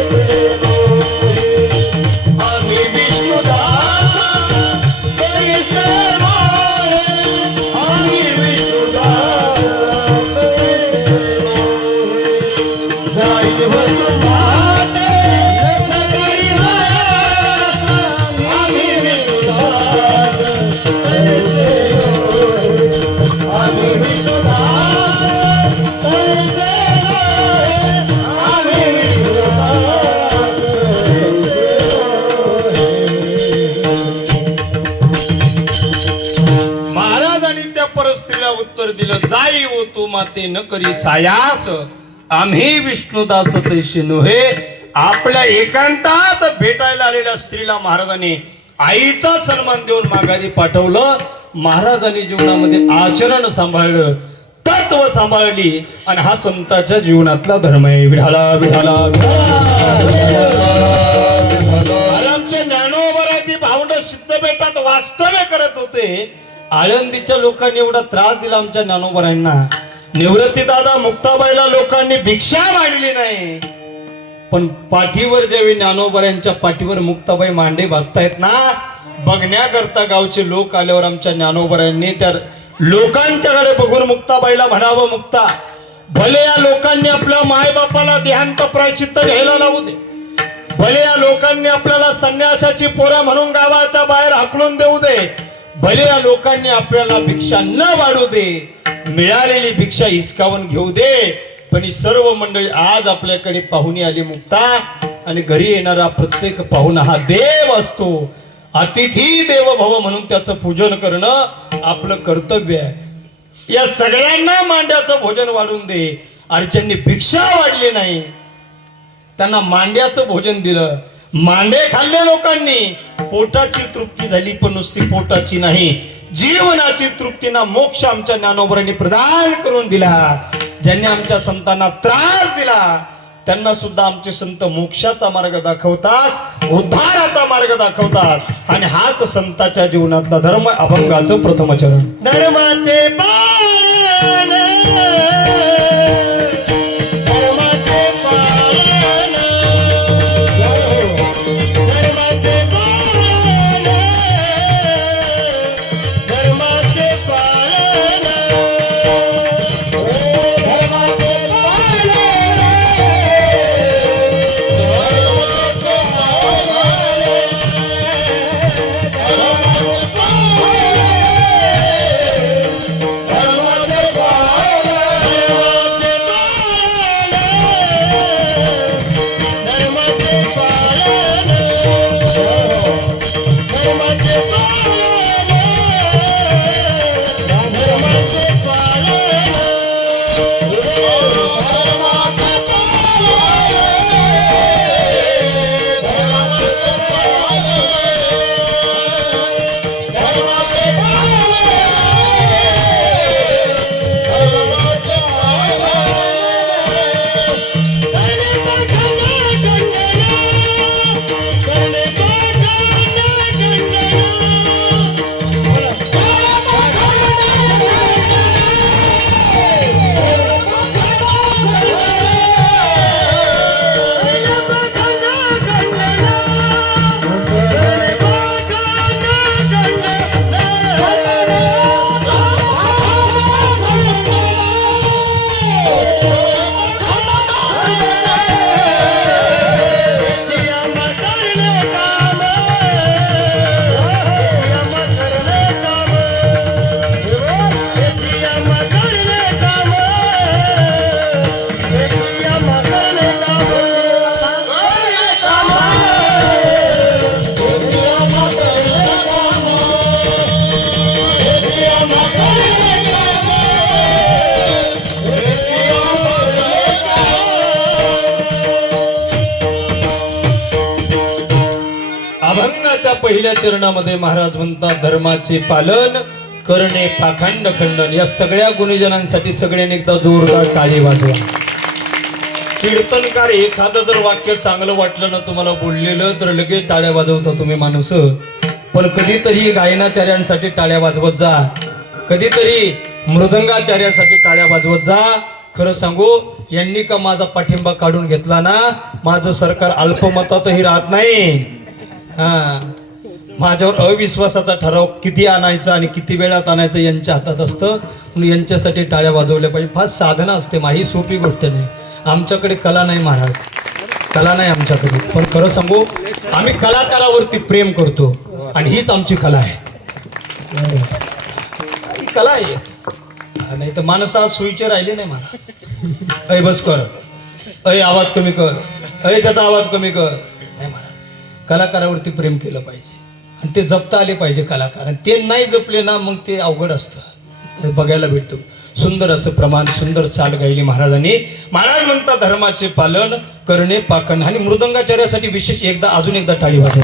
परस्त्रीला उत्तर दिलं. जाई वो तू माते न करी सायास आम्ही विष्णुदास तैसे नव्हे. आपल्या एकांतात भेटायला आलेल्या स्त्रीला महाराजांनी आईचा सन्मान देऊन माघारी पाठवलं. महाराजांनी जीवनामध्ये आचरण सांभाळलं, तत्व सांभाळली आणि हा संतांच्या जीवनातला धर्म आहे. विढाला विढाला आमचे ज्ञानोबराती भावंड सिद्धपेठात वास्तव्य करत होते. आळंदीच्या लोकांनी एवढा त्रास दिला आमच्या ज्ञानोबरांना. निवृत्ती दादा मुक्ताबाईला लोकांनी भिक्षा मांडली नाही, पण पाठीवर ज्यावेळी ज्ञानोबरांच्या पाठीवर मुक्ताबाई मांडे बसतायत ना, बघण्याकरता गावचे लोक आल्यावर आमच्या ज्ञानोबरांनी त्या लोकांच्याकडे बघून मुक्ताबाईला म्हणावं, मुक्ता भले या लोकांनी आपल्या मायबापाला देहांत प्रायश्चित्त घ्यायला लावू दे, भले या लोकांनी आपल्याला संन्यासाची पोरं म्हणून गावाच्या बाहेर हाकलून देऊ दे, भले या लोकांनी आपल्याला भिक्षा न वाढू दे, मिळालेली भिक्षा हिसकावून घेऊ दे, पण ही सर्व मंडळी आज आपल्याकडे पाहुणी आली मुक्ता. आणि घरी येणारा प्रत्येक पाहुणा हा देव असतो. अतिथी देव भव म्हणून त्याचं पूजन करणं आपलं कर्तव्य आहे. या सगळ्यांना मांड्याचं भोजन वाढून दे. अर्चननी भिक्षा वाढली नाही, त्यांना मांड्याचं भोजन दिलं. मांडे खाल्ले लोकांनी, पोटाची तृप्ती झाली, पण नुसती पोटाची नाही, जीवनाची तृप्ती ना मोक्ष आमच्या ज्ञानोबरांनी प्रदान करून दिला. ज्यांनी आमच्या संतांना त्रास दिला त्यांना सुद्धा आमचे संत मोक्षाचा मार्ग दाखवतात, उद्धाराचा मार्ग दाखवतात. आणि हाच संतांच्या जीवनातला धर्म. अभंगाचं प्रथम चरण. धर्माचे पालन, धर्माचे पालन, धर्माचे पालन, धर्माचे पालन, धर्माचे अभंगाच्या पहिल्या चरणामध्ये महाराज म्हणतात धर्माचे पालन करणे पाखंड खंडन. या सगळ्या गुणीजनांसाठी सगळ्यांनी एकदा जोरदार टाळी वाजवा. कीर्तनकार एखादं जर वाक्य चांगलं वाटलं ना तुम्हाला बोललेलं तर लगेच टाळ्या वाजवता तुम्ही माणसं. पण कधीतरी गायनाचार्यांसाठी टाळ्या वाजवत जा, कधीतरी मृदंगाचार्यासाठी टाळ्या वाजवत जा. खरं सांगू, यांनी का माझा पाठिंबा काढून घेतला ना, माझं सरकार अल्पमतातही राहत नाही. हा, माझ्यावर अविश्वासाचा ठराव किती आणायचा आणि किती वेळात आणायचं यांच्या हातात असतं. म्हणून यांच्यासाठी टाळ्या वाजवल्या पाहिजे. फार साधना असते, ही सोपी गोष्ट नाही. आमच्याकडे कला नाही महाराज, कला नाही आमच्याकडे. पण खरं सांगू, आम्ही कलाकारावरती प्रेम करतो आणि हीच आमची कला आहे. ही कला आहे. नाही तर माणसं आज सोयीचे राहिले नाही महाराज. अय बस कर, अय आवाज कमी कर, अय त्याचा आवाज कमी कर. नाही महाराज, कलाकारावरती प्रेम केलं पाहिजे आणि ते जपता आले पाहिजे कलाकार. आणि ते नाही जपले ना मग ते अवघड असतं. बघायला भेटतो. सुंदर असं प्रमाण, सुंदर चाल गायली महाराजांनी. महाराज म्हणतात धर्माचे पालन करणे पाखंड. आणि मृदंगाचार्यासाठी विशेष अजून एकदा टाळी वाजवा.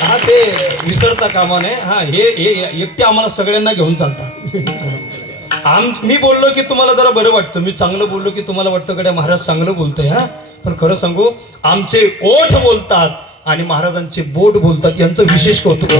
हा, ते विसरता कामा नये. हा, हे एकटे आम्हाला सगळ्यांना घेऊन चालतात. मी बोललो की तुम्हाला जरा बरं वाटतं, मी चांगलं बोललो की तुम्हाला वाटतं कडे महाराज चांगलं बोलतंय. हा, पण खरं सांगू, आमचे ओठ बोलतात आणि महाराजांचे बोट बोलतात, यांचं विशेष कौतुक.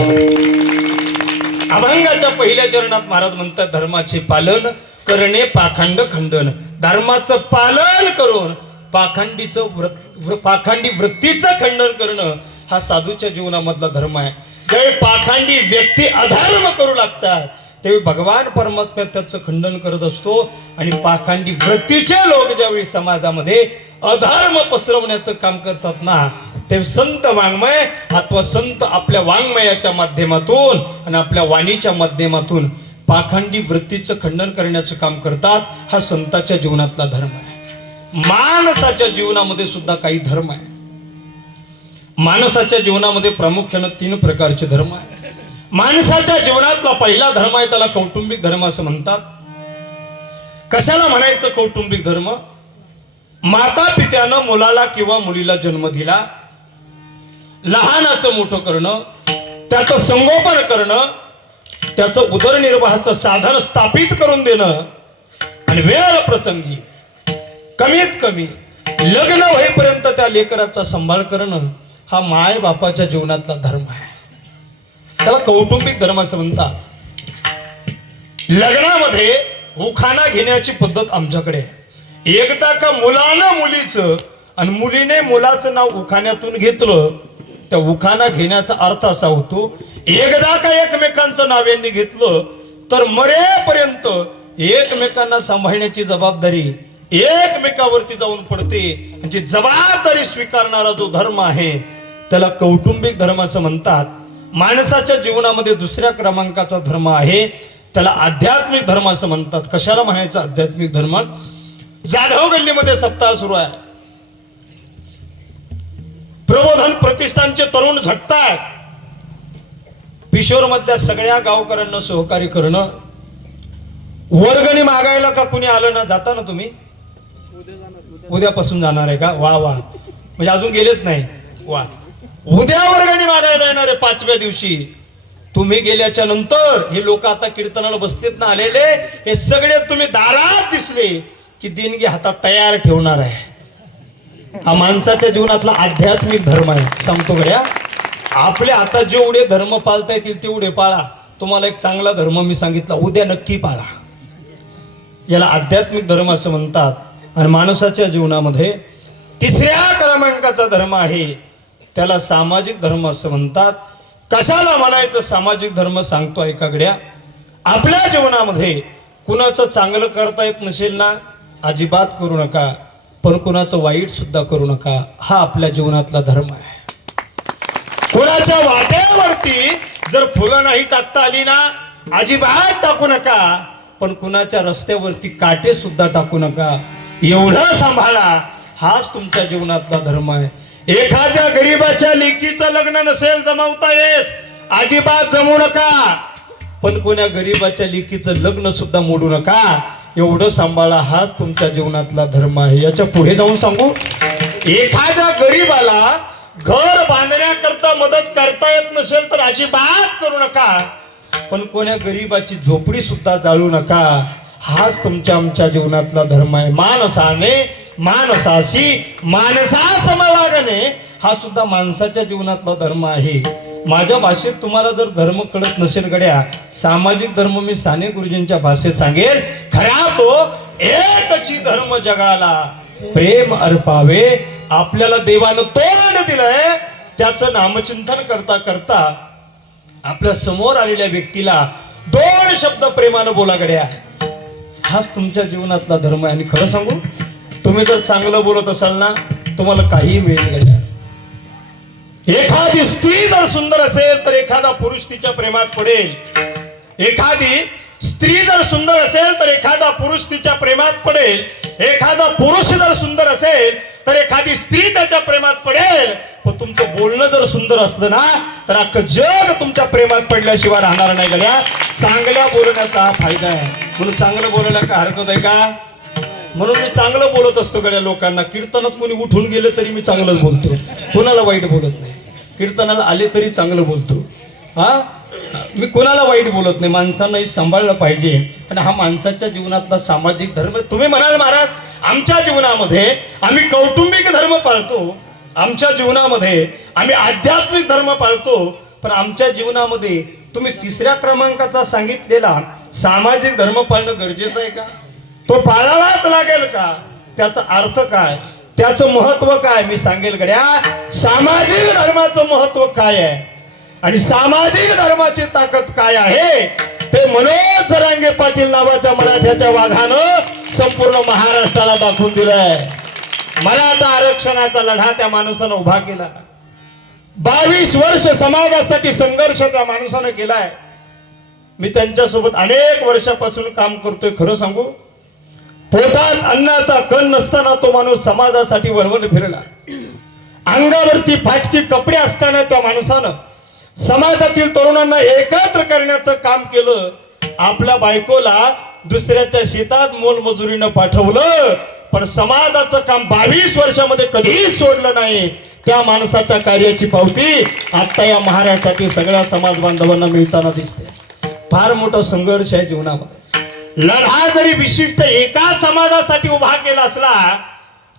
अभंगाच्या पहिल्या चरणात महाराज म्हणतात धर्माचे पालन करणे पाखंड खंडन. धर्माचं पालन करून पाखंडी वृत्तीचं खंडन करणं हा साधूच्या जीवनामधला धर्म आहे. ज्यावेळी पाखंडी व्यक्ती अधर्म करू लागतात त्यावेळी भगवान परमात्मा त्याचं खंडन करत असतो. आणि पाखंडी वृत्तीचे लोक ज्यावेळी समाजामध्ये अधर्म पसरवण्याचं काम करतात ना, ते संत वाङ्मय अथवा संत आपल्या वाङ्मयाच्या माध्यमातून आणि आपल्या वाणीच्या माध्यमातून पाखंडी वृत्तीचं खंडन करण्याचं काम करतात. हा संताच्या जीवनातला धर्म आहे. माणसाच्या जीवनामध्ये सुद्धा काही धर्म आहे. माणसाच्या जीवनामध्ये प्रामुख्यानं 3 प्रकारचे धर्म आहेत. माणसाच्या जीवनातला पहिला धर्म आहे, त्याला कौटुंबिक धर्म असं म्हणतात. कशाला म्हणायचं कौटुंबिक धर्म? माता पित्यानं मुलाला किंवा मुलीला जन्म दिला, लहानाचं मोठं करणं, त्याचं संगोपन करणं, त्याचं उदरनिर्वाहाचं साधन स्थापित करून देणं आणि वेळ प्रसंगी कमीत कमी लग्न होईपर्यंत त्या लेकराचा सांभाळ करणं हा माय बापाच्या जीवनातला धर्म आहे. त्याला कौटुंबिक धर्म असं म्हणतात. लग्नामध्ये उखाणा घेण्याची पद्धत आमच्याकडे आहे. एकदा का मुलानं मुलीचं आणि मुलीने मुलाचं नाव उखाण्यातून घेतलं, त्या उखाणा घेण्याचा अर्थ असा होतो, एकदा का एकमेकांचं नाव यांनी घेतलं तर मरेपर्यंत एकमेकांना सांभाळण्याची जबाबदारी एकमेकावरती जाऊन पडते. म्हणजे जबाबदारी स्वीकारणारा जो धर्म आहे त्याला कौटुंबिक धर्म असं म्हणतात. माणसाच्या जीवनामध्ये दुसऱ्या क्रमांकाचा धर्म आहे, त्याला आध्यात्मिक धर्म असं म्हणतात. कशाला म्हणायचं आध्यात्मिक धर्म? जाधव गल्लीमध्ये सप्ताह सुरू आहे. प्रबोधन प्रतिष्ठानचे तरुण झटतात. पिशोर मधल्या सगळ्या गावकऱ्यांना सहकार्य करणं. वर्गणी मागायला का कुणी आलं ना, जाता ना तुम्ही? उद्यापासून जाणार आहे का? वा वा, म्हणजे अजून गेलेच नाही. वा, उद्या वर्गणी मागायला येणार आहे 5व्या दिवशी. तुम्ही गेल्याच्या नंतर हे लोक आता कीर्तनाला बसलेत ना आलेले, हे सगळे तुम्ही दारात दिसले की देणगी हातात तयार ठेवणार आहे. हा माणसाच्या जीवनातला आध्यात्मिक धर्म आहे. सांगतो गड्या, आपल्या हातात जेवढे धर्म पाळता येतील तेवढे पाळा. तुम्हाला एक चांगला धर्म मी सांगितला, उद्या नक्की पाळा. याला आध्यात्मिक धर्म असं म्हणतात. आणि माणसाच्या जीवनामध्ये 3ऱ्या क्रमांकाचा धर्म आहे, त्याला सामाजिक धर्म असं म्हणतात. कशाला म्हणायचं सामाजिक धर्म? सांगतो ऐका गड्या. आपल्या जीवनामध्ये कुणाचं चांगलं करता येत नसेल ना, अजिबात करू नका, पण कुणाचं वाईट सुद्धा करू नका. हा आपल्या जीवनातला धर्म आहे. कुणाच्या वाट्यावरती जर फुलं नाही टाकता आली ना, अजिबात टाकू नका, पण कुणाच्या रस्त्यावरती काटे सुद्धा टाकू नका. एवढं सांभाळा, हाच तुमच्या जीवनातला धर्म आहे. एखाद्या गरीबाच्या लेकीचं लग्न नसेल जमवता येत, अजिबात जमू नका, पण कोण्या गरीबाच्या लेकीचं लग्न सुद्धा मोडू नका. एवढं सांभाळा, हाच तुमच्या जीवनातला धर्म आहे. याच्या पुढे जाऊन सांगू, एखाद्या गरीबाला घर बांधण्याकरता मदत करता येत नसेल तर अजिबात करू नका, पण कोण्या गरीबाची झोपडी सुद्धा जाळू नका. हाच तुमच्या आमच्या जीवनातला धर्म आहे. माणसाने माणसाशी माणसा समवागणे हा सुद्धा माणसाच्या जीवनातला धर्म आहे. माझ्या भाषेत तुम्हाला जर धर्म कळत नसेल गड्या, सामाजिक धर्म मी साने गुरुजींच्या भाषेत सांगेल. खरा तो एकची धर्म जगाला, प्रेम अर्पावे. आपल्याला देवानं तोंड दिलंय, त्याचं नामचिंतन करता करता आपल्या समोर आलेल्या व्यक्तीला 2 शब्द प्रेमानं बोला गड्या. हाच तुमच्या जीवनातला धर्म आहे. आणि खरं सांगू, तुम्ही जर चांगलं बोलत असाल ना, तुम्हाला काही मिळेल गड्या. एखादी स्त्री जर सुंदर असेल तर एखादा पुरुष तिच्या प्रेमात पडेल. एखादी स्त्री जर सुंदर असेल तर एखादा पुरुष तिच्या प्रेमात पडेल. एखादा पुरुष जर सुंदर असेल तर एखादी स्त्री त्याच्या प्रेमात पडेल. पण तुमचं बोलणं जर सुंदर असलं ना, तर अख्खं जग तुमच्या प्रेमात पडल्याशिवाय राहणार नाही गड्या. चांगल्या बोलण्याचा हा फायदा आहे. म्हणून चांगलं बोलायला काय हरकत आहे का? म्हणून मी चांगलं बोलत असतो गड्या लोकांना. कीर्तनात कोणी उठून गेलं तरी मी चांगलंच बोलतो, कोणाला वाईट बोलत नाही. कीर्तनाला आले तरी चांगलं बोलतो. हा, मी कोणाला वाईट बोलत नाही. माणसांनाही सांभाळलं पाहिजे. आणि हा माणसाच्या जीवनातला सामाजिक धर्म. तुम्ही म्हणाल महाराज, आमच्या जीवनामध्ये आम्ही कौटुंबिक धर्म पाळतो, आमच्या जीवनामध्ये आम्ही आध्यात्मिक धर्म पाळतो, पण आमच्या जीवनामध्ये तुम्ही 3ऱ्या क्रमांकाचा सांगितलेला सामाजिक धर्म पाळणं गरजेचं आहे का? तो पाळावाच लागेल का? त्याचा अर्थ काय, त्याचं महत्व काय? मी सांगेल गड्या. सामाजिक धर्माचं महत्व काय आहे आणि सामाजिक धर्माची ताकद काय आहे, ते मनोज जरांगे पाटील नावाच्या मराठ्याच्या वाघानं संपूर्ण महाराष्ट्राला दाखवून दिलंय. मराठा आरक्षणाचा लढा त्या माणसानं उभा केला. 22 वर्ष समाजासाठी संघर्ष त्या माणसानं केलाय. मी त्यांच्यासोबत अनेक वर्षापासून काम करतोय. खरं सांगू, पोटात अन्नाचा कण नसताना तो माणूस समाजासाठी वळवळ फिरला. अंगावरती फाटकी कपडे असताना त्या माणसानं समाजातील तरुणांना एकत्र करण्याचं काम केलं. आपल्या बायकोला दुसऱ्याच्या शेतात मोलमजुरीनं पाठवलं, पण समाजाचं काम 22 वर्षामध्ये कधीच सोडलं नाही. त्या माणसाच्या कार्याची पावती आता या महाराष्ट्रातील सगळ्या समाज बांधवांना मिळताना दिसते. फार मोठा संघर्ष आहे जीवनामध्ये. लढा जरी विशिष्ट एका समाजासाठी उभा केला असला,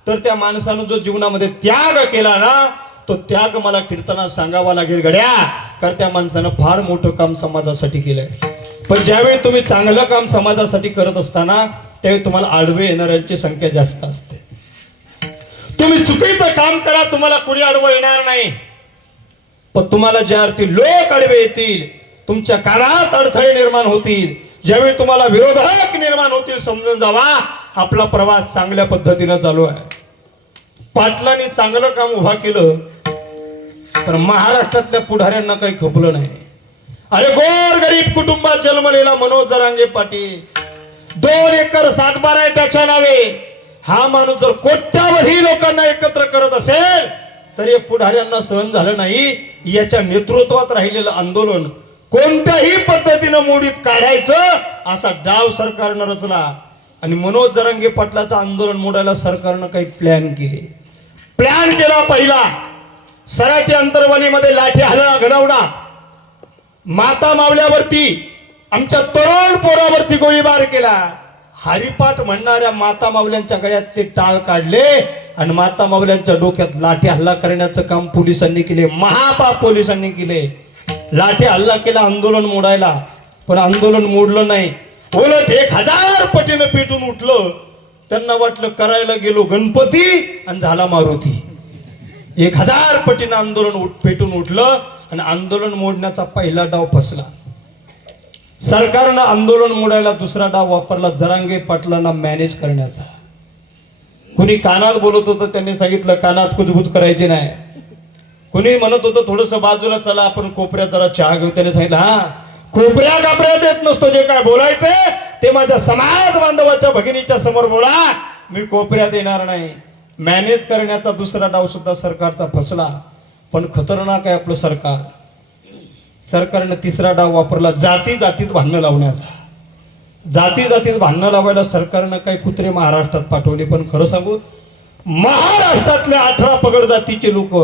तर त्या माणसानं जो जीवनामध्ये त्याग केला ना, तो त्याग मला कीर्तनात सांगावा लागेल गड्या. कारण त्या माणसानं फार मोठं काम समाजासाठी केलंय. पण ज्यावेळी तुम्ही चांगलं काम समाजासाठी करत असताना, त्यावेळी तुम्हाला आडवे येणाऱ्यांची संख्या जास्त असते. तुम्ही चुकीचं काम करा, तुम्हाला कुणी आडवं येणार नाही. पण तुम्हाला ज्या अर्थी लोक आडवे येतील, तुमच्या कानात अडथळे निर्माण होतील, ज्यावेळी तुम्हाला विरोधक निर्माण होतील, समजून जावा आपला प्रवास चांगल्या पद्धतीनं चालू आहे. पाटलांनी चांगलं काम उभा केलं, तर महाराष्ट्रातल्या पुढाऱ्यांना काही खपलं नाही. अरे गोरगरीब कुटुंबात जन्मलेला मनोज जरांगे पाटील, 2 एकर सातबारा आहे त्याच्या नावे. हा माणूस जर कोट्यावधी लोकांना एकत्र करत असेल, तर या पुढाऱ्यांना सहन झालं नाही. याच्या नेतृत्वात राहिलेलं आंदोलन कोणत्याही पद्धतीनं मोडीत काढायचं असा डाव सरकारनं रचला. आणि मनोज जरांगे पाटलाचं आंदोलन मोडायला सरकारनं काही प्लॅन केला. पहिला सराटी अंतरवालीमध्ये लाठी हल्ला घडवला. माता मावल्यावरती, आमच्या तरुण पोरावरती गोळीबार केला. हरिपाठ म्हणणाऱ्या माता मावल्यांच्या गळ्यातले टाळ काढले आणि माता मावल्यांच्या डोक्यात लाठी हल्ला करण्याचं काम पोलिसांनी केले. महापाप पोलिसांनी केले. लाठी हल्ला केला आंदोलन मोडायला, पण आंदोलन मोडलं नाही. उलट 1000 पटीनं पेटून उठलं. त्यांना वाटलं करायला गेलो गणपती आणि झाला मारुती. 1000 पटीनं आंदोलन पेटून उठलं आणि आंदोलन मोडण्याचा पहिला डाव फसला. सरकारनं आंदोलन मोडायला दुसरा डाव वापरला, जरांगे पाटलांना मॅनेज करण्याचा. कुणी कानात बोलत होतं, त्यांनी सांगितलं कानात कुजबुज करायची नाही. कुणी म्हणत होतं थोडंसं बाजूला चला, आपण कोपऱ्यात जरा चहा घेऊ. त्याने सांगितलं हा, कोपऱ्यात येत नसतो. जे काय बोलायचंय ते माझ्या समाज बांधवाच्या भगिनीच्या समोर बोला, मी कोपऱ्यात येणार नाही. मॅनेज करण्याचा दुसरा डाव सुद्धा सरकारचा फसला. पण खतरनाक आहे आपलं सरकार. सरकारनं तिसरा डाव वापरला, जातीत भांडणं लावण्याचा. जातीत भांडणं लावायला सरकारनं काही कुत्रे महाराष्ट्रात पाठवले. पण खरं सांगू, महाराष्ट्रातल्या 18 पगड जातीचे लोक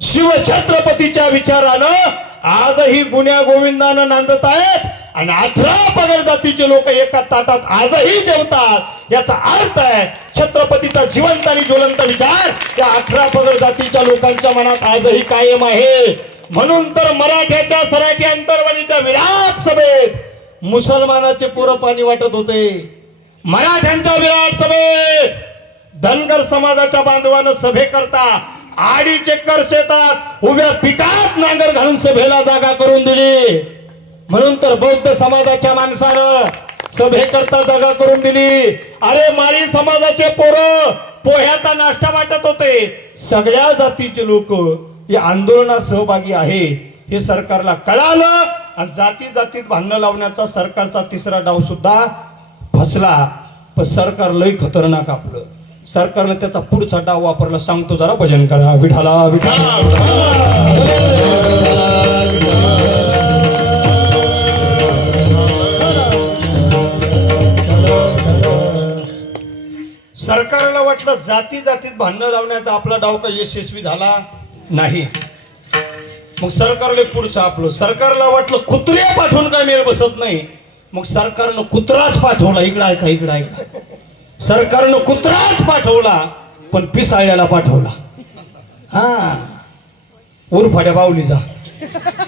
शिवछत्रपतीच्या विचारानं आजही गुन्ह्या गोविंदानं नांदत आहेत आणि 18 पगड जातीचे लोक एका ताटात आजही जेवतात. याचा अर्थ आहे छत्रपतीचा जिवंत आणि ज्वलंत विचार त्या 18 पगड जातीच्या लोकांच्या मनात आजही कायम आहे. म्हणून तर मराठ्याच्या सराठी अंतरवालीच्या विराट सभेत मुसलमानाचे पोरं पाणी वाटत होते. मराठ्यांच्या विराट सभेत धनगर समाजाच्या बांधवानं सभे करता आडीचे कर शेतात उभ्या पिकात नांगर घालून सभेला जागा करून दिली. म्हणून तर बौद्ध समाजाच्या माणसानं सभे करता जागा करून दिली. अरे माळी समाजाचे पोरं पोह्याचा नाश्ता वाटत होते. सगळ्या जातीचे लोक या आंदोलनात सहभागी आहे हे सरकारला कळालं आणि जाती जातीत भांडणं लावण्याचा सरकारचा तिसरा डाव सुद्धा फसला. पण सरकार लय खतरनाक आपलं. सरकारने त्याचा पुढचा डाव वापरला. सांगतो जरा भजन करा. विठाला विठाला सरकारला वाटलं जाती जातीत भांडणं लावण्याचा आपला डाव काही यशस्वी झाला नाही. मग सरकारला पुढचं आपलं. सरकारला वाटलं कुत्रे पाठवून काय मेळ बसत नाही. मग सरकारनं कुत्राच पाठवला. इकडं ऐका इकडं ऐका. सरकारनं कुत्राच पाठवला पण पिसाळ्याला पाठवला. हा उरफाड्या बावलीचा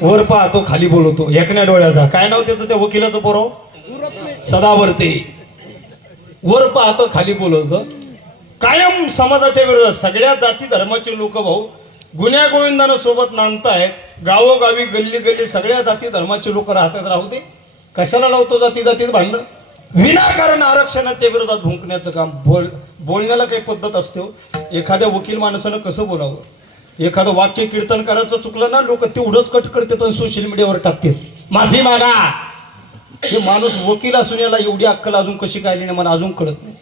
वर पाहतो खाली बोलवतो एकण्या डोळ्याचा. काय नाव त्याचं त्या वकिलाचं पोरव सदावर्ते. वर पाहतो खाली बोलवतो. कायम समाजाच्या विरोधात सगळ्या जाती धर्माचे लोक भाऊ गुन्ह्या गोविंदानं सोबत नांदतायत. गावोगावी गल्ली गल्ली सगळ्या जाती धर्माचे लोक राहतात. राहू दे कशाला लावतो जाती जातीत भांडणं. विनाकारण आरक्षणाच्या विरोधात भुंकण्याचं काम. बोलण्याला काही पद्धत असते. एखाद्या वकील माणसानं कसं बोलावं. एखादं वाक्य कीर्तन करायचं चुकलं ना लोक तेवढंच कट करतात आणि सोशल मीडियावर टाकतात. माफी मागा. हे माणूस वकील असून याला एवढी अक्कल अजून कशी काय नाही मला अजून कळत नाही.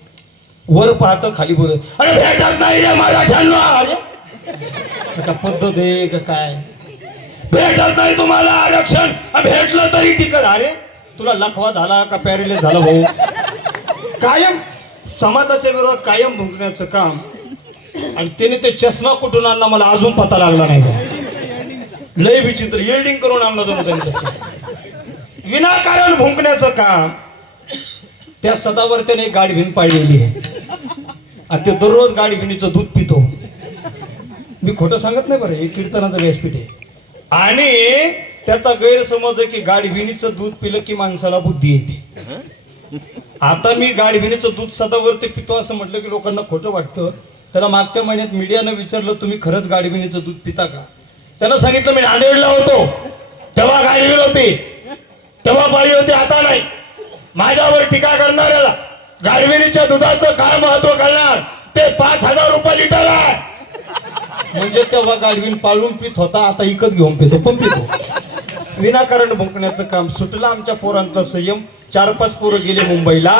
वर पाहतं खाली बोलत. अरे भेटत नाही रे मराठ्यांना. अरे पद्धत आहे का काय. भेटत नाही तुम्हाला आरक्षण. भेटलं तरी टिकत. अरे तुला लखवा झाला का पॅरेलिस झाला भाऊ. कायम समाजाच्या विरोधात कायम भुंकण्याचं काम. आणि त्याने ते चष्मा कुठून आणला मला अजून पता लागला नाही. लय विचित्र येल्डिंग करून आणला जणू त्यांनी चष्मा. विनाकारण भुंकण्याचं काम. त्या सदावर त्याने गाडी भिन पाळलेली आहे आणि ते दररोज गाडी भिनीचं दूध पितो. मी खोटं सांगत नाही बरं. हे कीर्तनाचं व्यासपीठ आहे. आणि त्याचा गैरसमज आहे की गाडी भिनीचं दूध पिलं की माणसाला बुद्धी येते. आता मी गाडी भिनीचं दूध सदावरती पितो असं म्हटलं की लोकांना खोटं वाटतं. त्याला मागच्या महिन्यात मीडियानं विचारलं तुम्ही खरंच गाडी भिनीचं दूध पिता का. त्यानं सांगितलं मी नांदेडला होतो तेव्हा गाडी भिन होती. तेव्हा पाळी होती आता नाही. माझ्यावर टीका करणाऱ्याला गाडविणीच्या दुधाचं काय महत्व कळणार. ते 5,000 रुपये लिटर आहे. म्हणजे तेव्हा गाडवीन पाळून पित होता आता इकत घेऊन पितो पण पितो. विनाकारण भुंकण्याचं काम. सुटला आमच्या पोरांचा संयम. 4-5 पोरं गेले मुंबईला.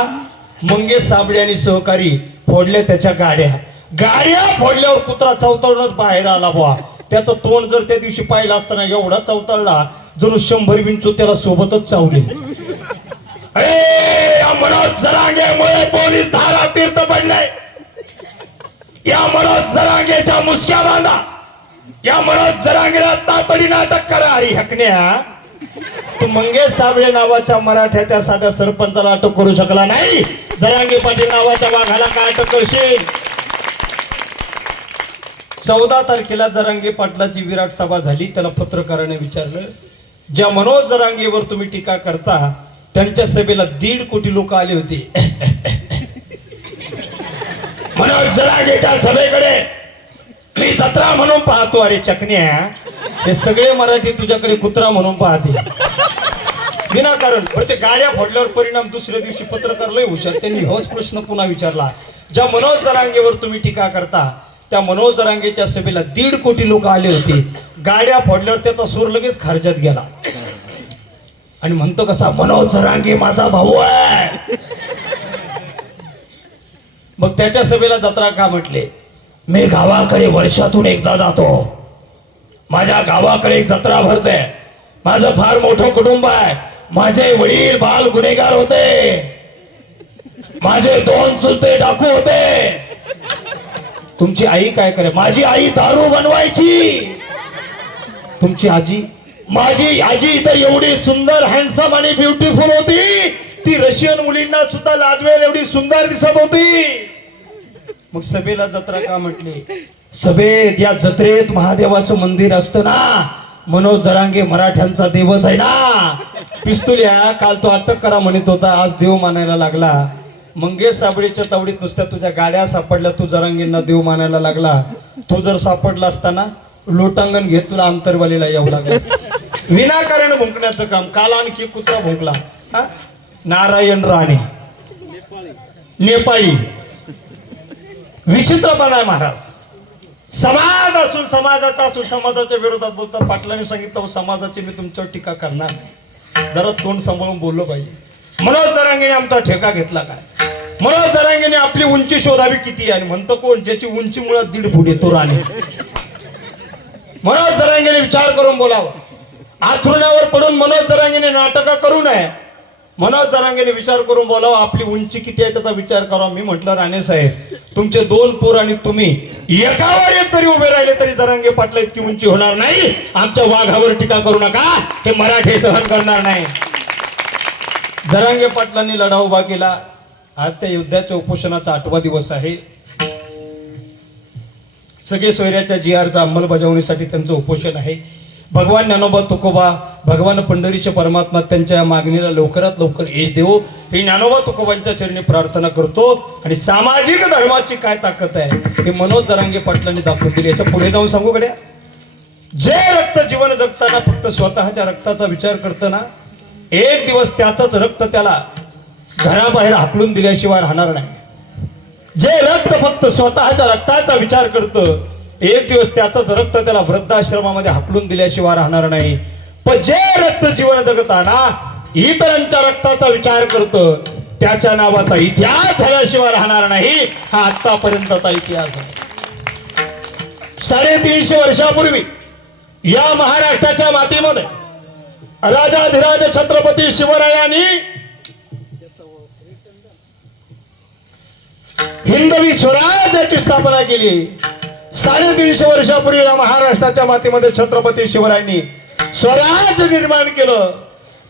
मंगेश साबळे आणि सहकारी फोडल्या त्याच्या गाड्या. गाड्या फोडल्यावर कुत्रा चवताळूनच बाहेर आला बुवा. त्याचं तोंड जर त्या दिवशी पाहिलं असताना एवढा चवताळला जणू 100 विंचू त्याला सोबतच चावले. या मनोज जरांगेमुळे पोलीस धारा तीर्थ पडले. या मनोज जरांगेच्या मुसक्या बांधा. या मनोज जरांगेला तातडीनं अटक करा. अरे हकण्या तू मंगेश साबळे नावाच्या मराठ्याच्या साध्या सरपंचाला अटक करू शकला नाही. जरांगे पाटील नावाच्या वाघाला काय अटक करशील. 14 तारखेला जरांगे पाटलाची विराट सभा झाली. त्याला पत्रकाराने विचारलं ज्या मनोज जरांगेवर तुम्ही टीका करता त्यांच्या सभेला 1.5 कोटी लोक आले होते. मनोज जरांगेच्या सभेकडे मी जत्रा म्हणून पाहतो. अरे चकण्या हे सगळे मराठी तुझ्याकडे कुत्रा म्हणून पाहते विनाकारण. पण ते गाड्या फोडल्यावर परिणाम. दुसऱ्या दिवशी पत्रकार लय हुशार त्यांनी होच प्रश्न पुन्हा विचारला. ज्या मनोज जरांगेवर तुम्ही टीका करता त्या मनोज जरांगेच्या सभेला 1.5 कोटी लोक आले होते. गाड्या फोडल्यावर त्याचा सूर लगेच खारजात गेला आणि म्हणतो कसा मनोज जरांगे माझा भाऊ आहे. मग त्याच्या सभेला जत्रा का म्हटले. मी गावाकडे वर्षातून एकदा जातो. माझ्या गावाकडे एक जत्रा भरते. माझं फार मोठं कुटुंब आहे. माझे वडील बाल गुन्हेगार होते. माझे 2 चुलते डाकू होते. तुमची आई काय करे. माझी आई दारू बनवायची. तुमची आजी? माझी आजी तर एवढी सुंदर हँडसम आणि ब्युटिफुल होती, ती रशियन मुलींना सुद्धा लाजवेल एवढी सुंदर दिसत होती. मग सभेला जत्रा का म्हटली? सभेत या जत्रेत महादेवाचं मंदिर असतं ना. मनोज जरांगे मराठ्यांचा देवच आहे ना. पिस्तुल्या काल तो अटक करा म्हणत होता, आज देव मानायला लागला. मंगेश साबळेच्या तावडीत नुसत्या तुझ्या गाड्या सापडल्या, तू जरांगेंना देव मानायला लागला. तू जर सापडला असताना लोटांगण घेत तुला अंतरवालीला यावं लागलं. विनाकारण भुंकण्याचं काम. काल आणखी कुत्रा भुंकला. हा? नारायण राणे नेपाळी. विचित्रपणा आहे महाराज. समाज असून समाजाचा असून समाजाच्या विरोधात बोलतात. पाटलांनी सांगितलं समाजाची मी तुमच्यावर टीका करणार नाही. जरा तोंड सांभाळून बोललो पाहिजे. मनोज जरांगेने आमचा ठेका घेतला काय? मनोज जरांगेने आपली उंची शोधावी किती आहे. म्हणतो कोण? ज्याची उंची मुळात 1.5 फूट येतो राणे. मनोज जरांगेने विचार करून बोलावं. आथरुणावर पडून मनोज जरांगेने नाटक करू नये. मनोज जरांगेने विचार करून बोलावं. आपली उंची किती आहे त्याचा विचार करावा. मी म्हटलं राणे साहेब, तुमचे 2 पोर आणि तुम्ही एकावर एक जरी उभे राहिले तरी जरांगे पाटला इतकी उंची होणार नाही. आमच्या वाघावर टीका करू नका, हे मराठे सहन करणार नाही. जरांगे पाटलांनी लढा उभा केला. आज त्या युद्धाच्या उपोषणाचा 8वा दिवस आहे. सगळे सोयऱ्याच्या GRच्या अंमलबजावणीसाठी त्यांचं उपोषण आहे. भगवान ज्ञानोबा तुकोबा, भगवान पंढरीचे परमात्मा त्यांच्या मागणीला लवकरात लवकर यश देवो ही ज्ञानोबा तुकोबांच्या चरणी प्रार्थना करतो. आणि सामाजिक धर्माची काय ताकद आहे हे मनोज जरांगे पाटलांनी दाखवून दिली. याच्या पुढे जाऊन सांगू गड्या, जे रक्त जीवन जगताना फक्त स्वतःच्या रक्ताचा विचार करतं ना, एक दिवस त्याचंच रक्त त्याला घराबाहेर हाकलून दिल्याशिवाय राहणार नाही. जे रक्त फक्त स्वतःच्या रक्ताचा विचार करतं, एक दिवस त्याचंच रक्त त्याला वृद्धाश्रमामध्ये हाकलून दिल्याशिवाय राहणार नाही. पण जे रक्त जीवन जगताना इतरांच्या रक्ताचा विचार करतं, त्याच्या नावाचा इतिहास झाल्याशिवाय राहणार नाही. हा आतापर्यंतचा इतिहास आहे. 350 वर्षापूर्वी या महाराष्ट्राच्या मातीमध्ये राजाधिराज छत्रपती शिवरायांनी हिंदवी स्वराज्याची स्थापना केली. 350 वर्षापूर्वी या महाराष्ट्राच्या मातीमध्ये छत्रपती शिवरायांनी स्वराज्य निर्माण केलं.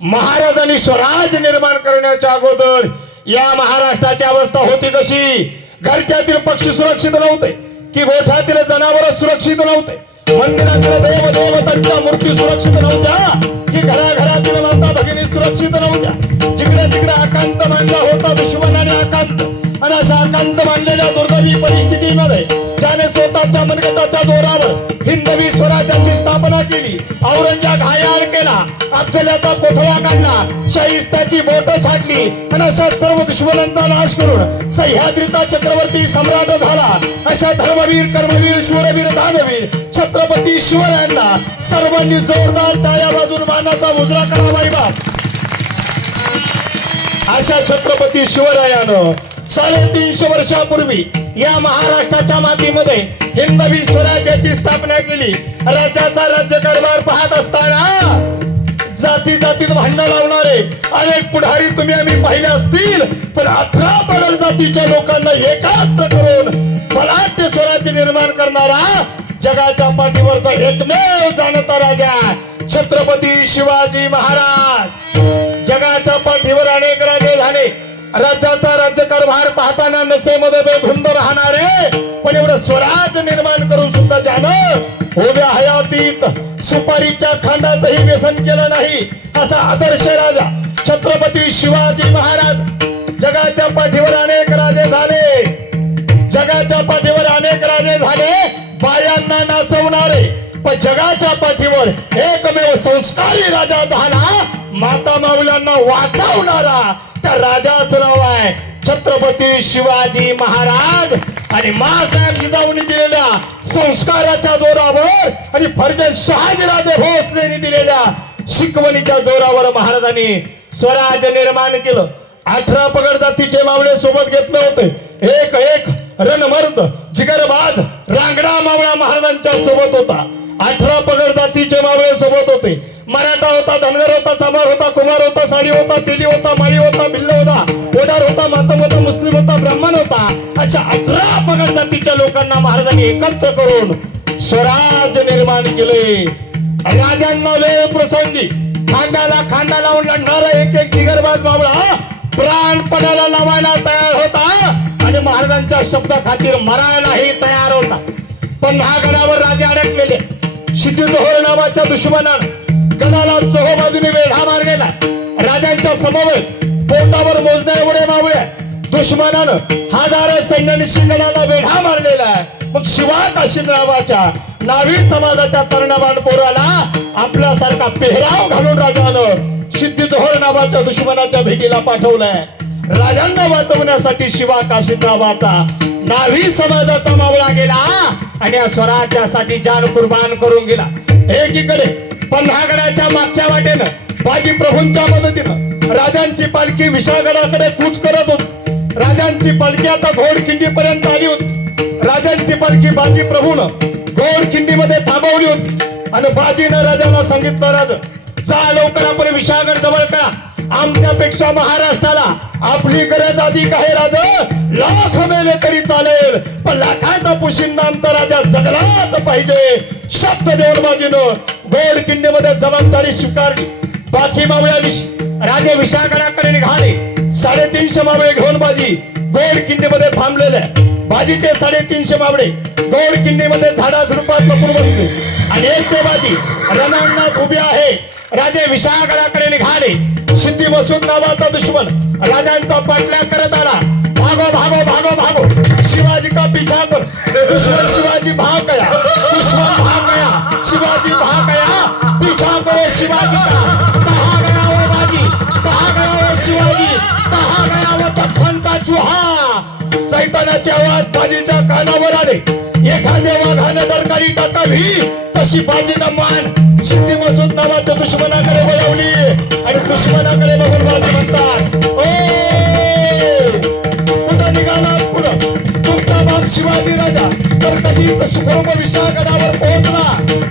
महाराजांनी स्वराज्य निर्माण करण्याच्या अगोदर या महाराष्ट्राची अवस्था होती कशी? घरट्यातील पक्षी सुरक्षित नव्हते, की गोठ्यातील जनावर सुरक्षित नव्हते, मंदिरातील देव देवतांच्या मूर्ती सुरक्षित नव्हत्या, की घराघरातील माता भगिनी सुरक्षित नव्हत्या. जिकडे तिकडे आकांत मानला होता दुश्मनाने आकांत. आणि अशा आकांत मानलेल्या दुर्दैवी परिस्थितीमध्ये ज्याने स्वतःच्या मनगटाच्या जोरावर हिंदवी स्वराज्याची स्थापना केली, औरंगजेब घायाळ केला, अफजलाचा कोथळा काढला, शाहिस्ताची बोट छाटली आणि अशा सर्व दुश्मनांचा नाश करून सह्याद्रीचा चक्रवर्ती सम्राट झाला. अशा धर्मवीर कर्मवीर शूरवीर दानवीर छत्रपती शिवरायांना सर्वांनी जोरदार टाळ्या वाजून मानाचा मुजरा करावा. बाप अशा छत्रपती शिवरायानं 350 वर्षापूर्वी या महाराष्ट्राच्या मातीमध्ये हिंदवी स्वराज्याची स्थापना केली. राज्याचा राज्यकारभार पाहत असताना जाती जातीत भांडण लावणारे अनेक पुढारी तुम्ही आम्ही पाहिले असतील, पण 18 पगड जातीच्या लोकांना एकात्र करून बलाढ्य स्वराज्य निर्माण करणारा जगाच्या पाठीवरचा एकमेव जाणता राजा छत्रपती शिवाजी महाराज. जगाच्या पाठीवर अनेक राजे झाले. राज्याचा राज्यकारभार पाहताना नसेमध्ये बेधुंद राहणारे, पण एवढं स्वराज्य निर्माण करून सुद्धा ज्यानं उभ्या हयातीत सुपारीच्या खांडाचंही व्यसन केलं नाही, असा आदर्श राजा छत्रपती शिवाजी महाराज. जगाच्या पाठीवर अनेक राजे झाले, जगाच्या पाठीवर अनेक राजे झाले, बायांना नाचवणारे, पण जगाच्या पाठीवर एकमेव संस्कारी राजा झाला, माता माऊल्यांना वाचवणारा. त्या राजाचं नाव आहे छत्रपती शिवाजी महाराज. आणि मासाहेब जिजाऊंनी दिलेल्या संस्काराच्या जोरावर आणि फर्जंद शहाजीराजे भोसलेंनी दिलेल्या शिकवणीच्या जोरावर महाराजांनी स्वराज्य निर्माण केलं. 18 पगड जातीचे मावळे सोबत घेतले होते. एक एक रणमर्द जिगरबाज रांगडा मावळा महाराजांच्या सोबत होता. 18 पगड जातीचे मावळे सोबत होते. मराठा होता, धनगर होता, चमार होता, कुमार होता, साडी होता, तेली होता, माळी होता, भिल्ल होता, ओढार होता, मातम होता, मुस्लिम होता, ब्राह्मण होता. अशा 18 पगड जातीच्या लोकांना महाराजांनी एकत्र करून स्वराज्य निर्माण केले. राजांना वेळ प्रसंगी खांद्याला खांदा लावून लढणारा एक एक जिगरबाज मावळा प्राणपणाला लावायला तयार होता आणि महाराजांच्या शब्दा खातीर मरायलाही तयार होता. पण महागडावर राजे अडकलेले. सिद्धी जोहर नावाच्या दुश्मनानं गडाला चोहो बाजूने वेढा मारलेला. राजांच्या समवेत पोटावर मोजण्या एवढे मावळे दुश्मनानं हजारो सैन्यानिशी गडाला वेढा मारलेला आहे. मग शिवा काशीनावाच्या नावी समाजाच्या तरुणाबाण पोराला आपल्यासारखा पेहराव घालून राजानं सिद्धी जोहर नावाच्या दुश्मनाच्या भेटीला पाठवलंय. राजांना वाचवण्यासाठी शिवा काशीनावाचा नावी समाजाचा मावळा गेला आणि या स्वराज्यासाठी जान कुर्बान करून गेला. एकीकडे पन्हागडाच्या मागच्या वाटेनं बाजी प्रभूंच्या मदतीनं राजांची पालखी विशाळगडाकडे कूच करत होती. राजांची पालखी आता घोडखिंडी पर्यंत आली होती. राजांची पालखी बाजी प्रभून घोडखिंडीमध्ये थांबवली होती आणि बाजीनं राजाला सांगितलं, राज जा लवकर आपण विशाळगड जवळ करा. आमच्यापेक्षा महाराष्ट्राला आपली गरज अधिक आहे. राज लाख मेले तरी चालेल पण लाखाचा पुशिंदा आमचा राजा जगलाच पाहिजे. शब्द देऊन बाजीनं घोडखिंडीमध्ये जबाबदारी स्वीकारली. बाकी मावळ्यांनी राजे विशाळगडाकडे निघाले. 350 मावळे घेऊन बाजी घोडखिंडीमध्ये थांबलेले. बाजीचे 350 मावळे घोडखिंडीमध्ये झाडा झुडपात लपून बसले आणि एक ते बाजी रणांगणात उभे आहे. राजे विशाळगडाकडे निघाले. सिद्धी मसूद नावाचा दुश्मन राजांचा पाठलाग करत आला. भागो भागो भागो भागो शिवाजी का पीछा कर. दुश्मन शिवाजी भाग गया. दुश्मन भाग गया. शिवाजी भाग गया. पीछा करो शिवाजी का. कहा गया वो बाजी. कहा गया वो शिवाजी. कहा गया वो तखन का चूहा. सैतानाची आवाज बाजीच्या कानावर आले. एखाद्या वाघानं दरकारी टाकावी तशी बाजीनं मान सिद्धी मसूद नावाच्या दुश्मनाकडे बोलावली आणि दुश्मनाकडे बघून बाजी म्हणतात, ओ कुठं निघाला पुढं तुमचा बाप शिवाजी राजा तर कधीच सुखरूप विशाळगडावर पोहोचला.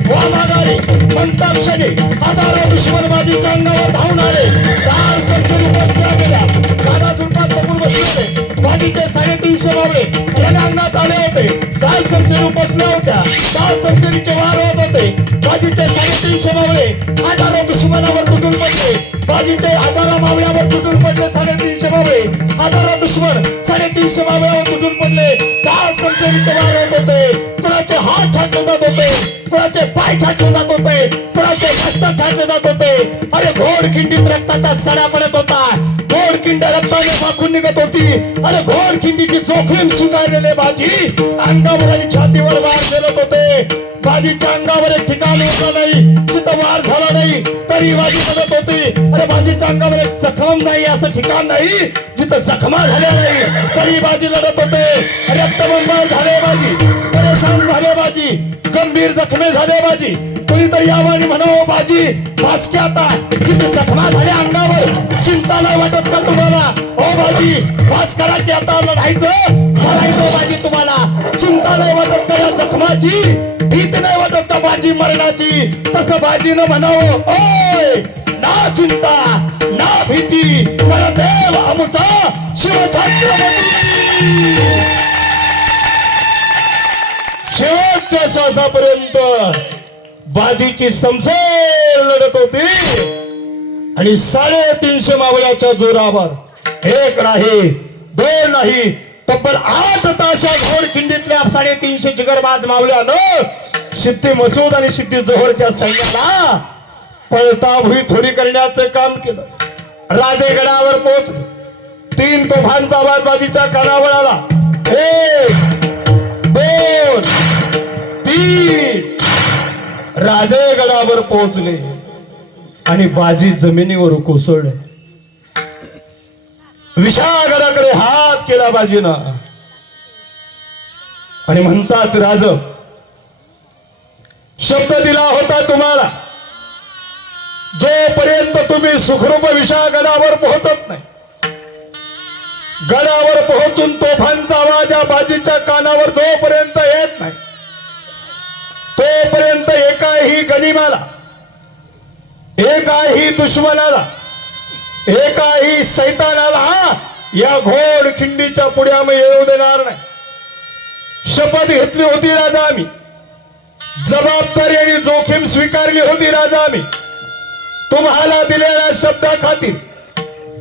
वा माघारी म्हणतात क्षणी हजारो दुश्मन बाजीच्या अंगावर धावून आले. दार संचरी बसल्या गेल्या. झाडा झुडपात बघून बसलेले बाजीचे 350 मावळे रणांगणात आले होते. दार संचरी बसल्या होत्या. दार संचरीचे वार होत होते. बाजीचे 350 मावळे हजारो दुश्मनावर तुटून पडले. बाजीचे हजारो मावळ्यावर तुटून पडले. 350 मावळे हजारो दुश्मन 350 मावळ्यावर तुटून पडले. दार संचरीचे वार होत होते. कुणाचे हात छाटले जात होते. कुणाचे पाय छाटले जात होते. कुणाचे मस्तक छाटले जात होते. अरे घोडखिंडीत रक्ताचा सडा पडत होता. घोडखिंड रक्ताने वाकून निघत होती. अरे घोडखिंडीची जोखीम स्वीकारलेले बाजी अंगावर आणि छातीवर वार करत होते. बाजीच्या अंगावर एक ठिकाण होता नाही. जिथं वार झाला नाही तरी बाजी करत होती. अरे बाजीच्या अंगावर एक जखम नाही असं ठिकाण नाही जिथं जखमा झाल्या नाही तरी बाजी लढत होते. रक्तबंबाळ झाले बाजी. परेशान झाले बाजी. गंभीर जखमे झाले बाजी. कोणीतरी यावं आणि म्हणावं बाजी वाचके आता किती जखमा झाल्या अंगावर. चिंता नाही वाटत का तुम्हाला. ओ बाजी वाच करा की आता लढायचं मरायचं बाजी तुम्हाला. चिंता नाही वाटत का या जखमाची. भीती नाही वाटत का बाजी मरणाची. तसं बाजीनं म्हणावं, ओय ना चिंता ना भीती कर देव आमचा शिवछत्रपती. शेवटच्या श्वासापर्यंत बाजीची समसेर लढत होती आणि 350 मावळ्याच्या जोरावर एक नाही दोन नाही तब्बल 8 तास या घोडखिंडीतल्या 350 जिगरबाज मावळ्यानं सिद्धी मसूद आणि सिद्धी जोहरच्या सैन्याला पळताभुई थोडी करण्याचं काम केलं. राजेगडावर पोहोचले. 3 तोफांचा आवाज बाजीच्या कानावर आला. 1 2 3 राजेगडावर पोहोचले आणि बाजी जमिनीवर कोसळले. विशाळगडाकडे हात केला बाजीनं आणि म्हणतात, राज शब्द दिला होता तुम्हाला जोपर्यंत तुम्ही सुखरूप विशाळगडावर पोहोचत नाही, गडावर पोहोचून तोफांचा आवाज या बाजीच्या कानावर जोपर्यंत येत नाही तोपर्यंत एकाही गनिमाला, एकाही दुश्मनाला, एकाही सैतानाला या घोडखिंडीच्या पुढे आम्ही येऊ देणार नाही. शपथ घेतली होती राजा आम्ही. जबाबदारी आणि जोखीम स्वीकारली होती राजा मी तुम्हाला दिलेल्या शब्दा खातीर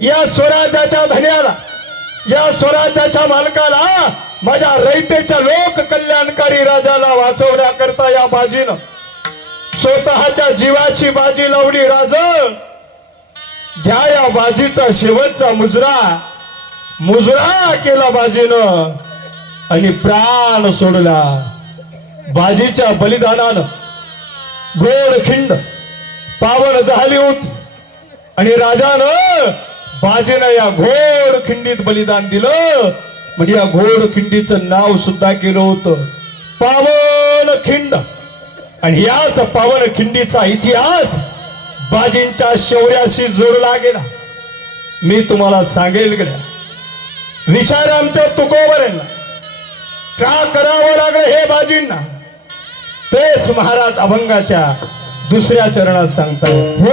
या स्वराज्याच्या धन्याला या स्वराज्याच्या मालकाला माझ्या रयतेच्या लोक कल्याणकारी राजाला वाचवण्याकरता या बाजीनं स्वतःच्या जीवाची बाजी लावली राज घ्या या बाजीचा शेवटचा मुजरा केला बाजीनं आणि प्राण सोडला बाजीच्या बलिदानानं गोड खिंड पावन झाली होती आणि राजानं बाजीनं या घोड खिंडीत बलिदान दिलं म्हणजे या घोड खिंडीचं नाव सुद्धा केलं होतं पावन खिंड आणि याच पावन खिंडीचा इतिहास बाजींच्या शौर्याशी जोडला गेला मी तुम्हाला सांगेल गड्या विचार आमच्या तुकोबरांना का करावं लागलं हे बाजींना तेच महाराज अभंगाच्या दुसऱ्या चरणात सांगतात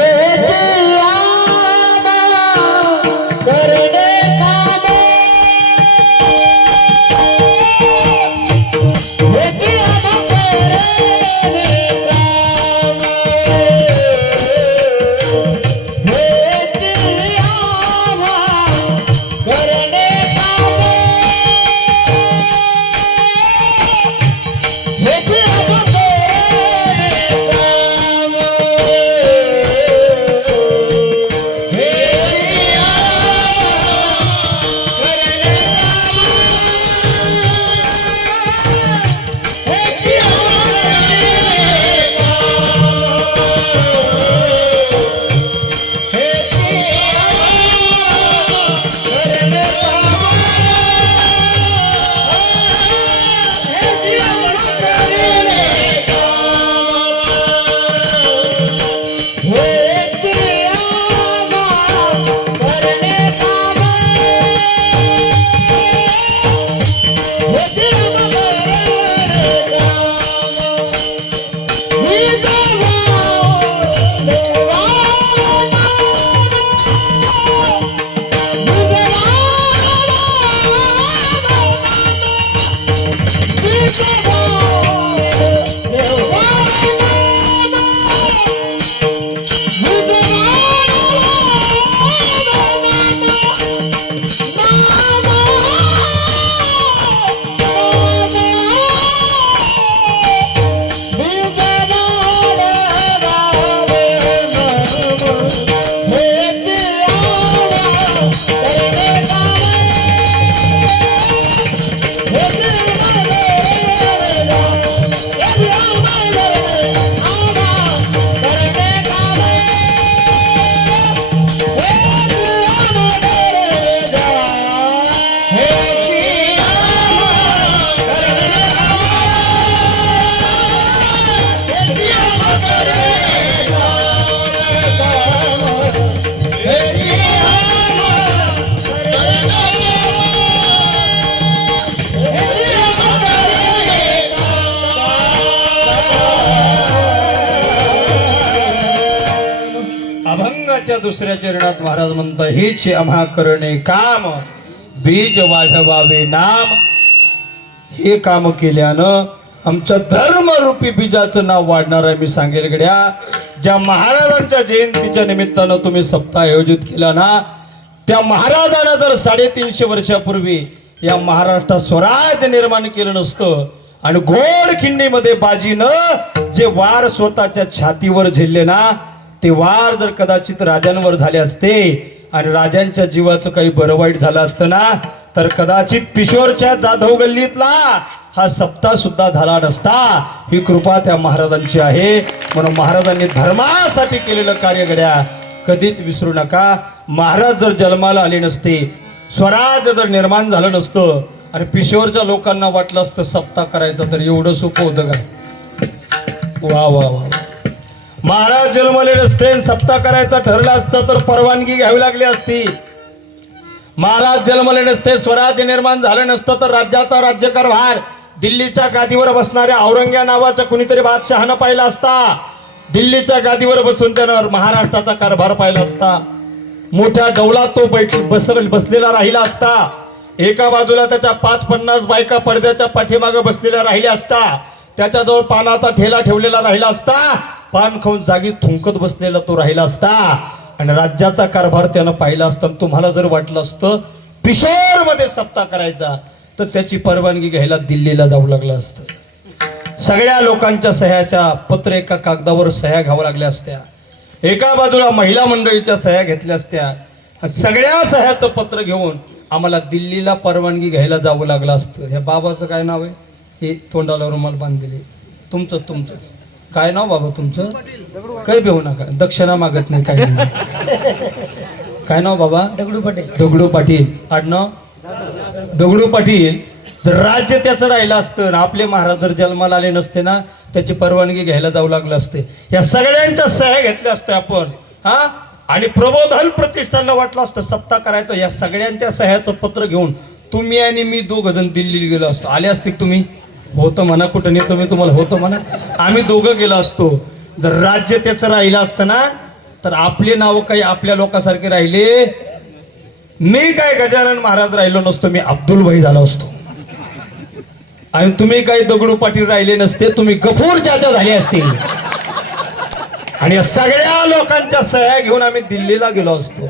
अभंगाच्या दुसऱ्या चरणात महाराज म्हणतात हेच आम्हा करणे काम बीज वाढवावे नाम हे काम केल्यानं आमच्या धर्मरूपी बीजाचं नाव वाढणार आहे मी सांगेल गड्या ज्या महाराजांच्या जयंतीच्या निमित्तानं तुम्ही सप्ताह आयोजित केला ना त्या महाराजांना जर 350 वर्षापूर्वी या महाराष्ट्रात स्वराज्य निर्माण केलं नसतं आणि घोड खिंडीमध्ये बाजीनं जे वार स्वतःच्या छातीवर झेलले ना ते वार जर कदाचित राजांवर झाले असते आणि राजांच्या जीवाचं काही बरं वाईट झालं असतं ना तर कदाचित पिशोरच्या जाधव गल्लीतला हा सप्ताह सुद्धा झाला नसता ही कृपा त्या महाराजांची आहे म्हणून महाराजांनी धर्मासाठी केलेलं कार्य गड्या कधीच विसरू नका महाराज जर जन्माला आले नसते स्वराज्य जर निर्माण झालं नसतं आणि पिशोरच्या लोकांना वाटलं असतं सप्ताह करायचं तर एवढं सोपं होतं काय वा वा वा महाराज जन्मले नसते सप्ताह करायचं ठरलं असतं तर परवानगी घ्यावी लागली असती महाराज जन्मले नसते स्वराज्य निर्माण झालं नसतं तर राज्याचा राज्यकारभार दिल्लीच्या गादीवर बसणाऱ्या औरंग्या नावाचा कुणीतरी बादशहानं पाहिला असता दिल्लीच्या गादीवर बसून त्यानं महाराष्ट्राचा कारभार पाहिला असता मोठ्या डौलात तो बसलेला राहिला असता एका बाजूला त्याच्या 5-50 बायका पडद्याच्या पाठीमागे बसलेल्या राहिल्या असता त्याच्याजवळ पानाचा ठेला ठेवलेला राहिला असता, पान खाऊन जागी थुंकत बसलेला तो राहिला असता आणि राज्याचा कारभार त्यानं पाहिला असता. तुम्हाला जर वाटलं असतं पिशोरमध्ये सप्ताह करायचा तर त्याची परवानगी घ्यायला दिल्लीला जावं लागलं असतं. सगळ्या लोकांच्या सह्याच्या पत्र एका कागदावर सह्या घ्याव्या लागल्या असत्या. एका बाजूला महिला मंडळीच्या सह्या घेतल्या असत्या. सगळ्या सह्याचं पत्र घेऊन आम्हाला दिल्लीला परवानगी घ्यायला जावं लागलं असतं. ह्या बाबाचं काय नाव आहे? हे तोंडाला रुमाल बांधलेले. तुमचंच काय नाव बाबा तुमचं? काही भेऊ नका, दक्षिणा मागत नाही काही नाही. काय नाव बाबा? दगडू पटेल. दगडू पाटील. आडनाव दगडू पाटील. जर राज्य त्याचं राहिलं असतं ना, आपले महाराज जर जन्माला आले नसते ना, त्याची परवानगी घ्यायला जावं लागलं असते. या सगळ्यांच्या सह्या घेतल्या असत्या आपण, हा. आणि प्रबोधन प्रतिष्ठानला वाटलं असतं सत्ता करायचं. या सगळ्यांच्या सह्याचं पत्र घेऊन तुम्ही आणि मी दोघ जण दिल्लीला गेलो असतो. आले असते तुम्ही? होतं म्हणा, कुठं नाही तुम्ही, तुम्हाला होतं म्हणा. आम्ही दोघं गेलो असतो. जर राज्य त्याचं राहिलं असतं ना, तर आपले नाव काही आपल्या लोकांसारखे राहिले. मी काय गजानन महाराज राहिलो नसतो, मी अब्दुल भाई झालो असतो. आणि तुम्ही काही दगडू पाटील राहिले नसते, तुम्ही गफूर चाचा झाले असते. आणि या सगळ्या लोकांच्या सह्या घेऊन आम्ही दिल्लीला गेलो असतो.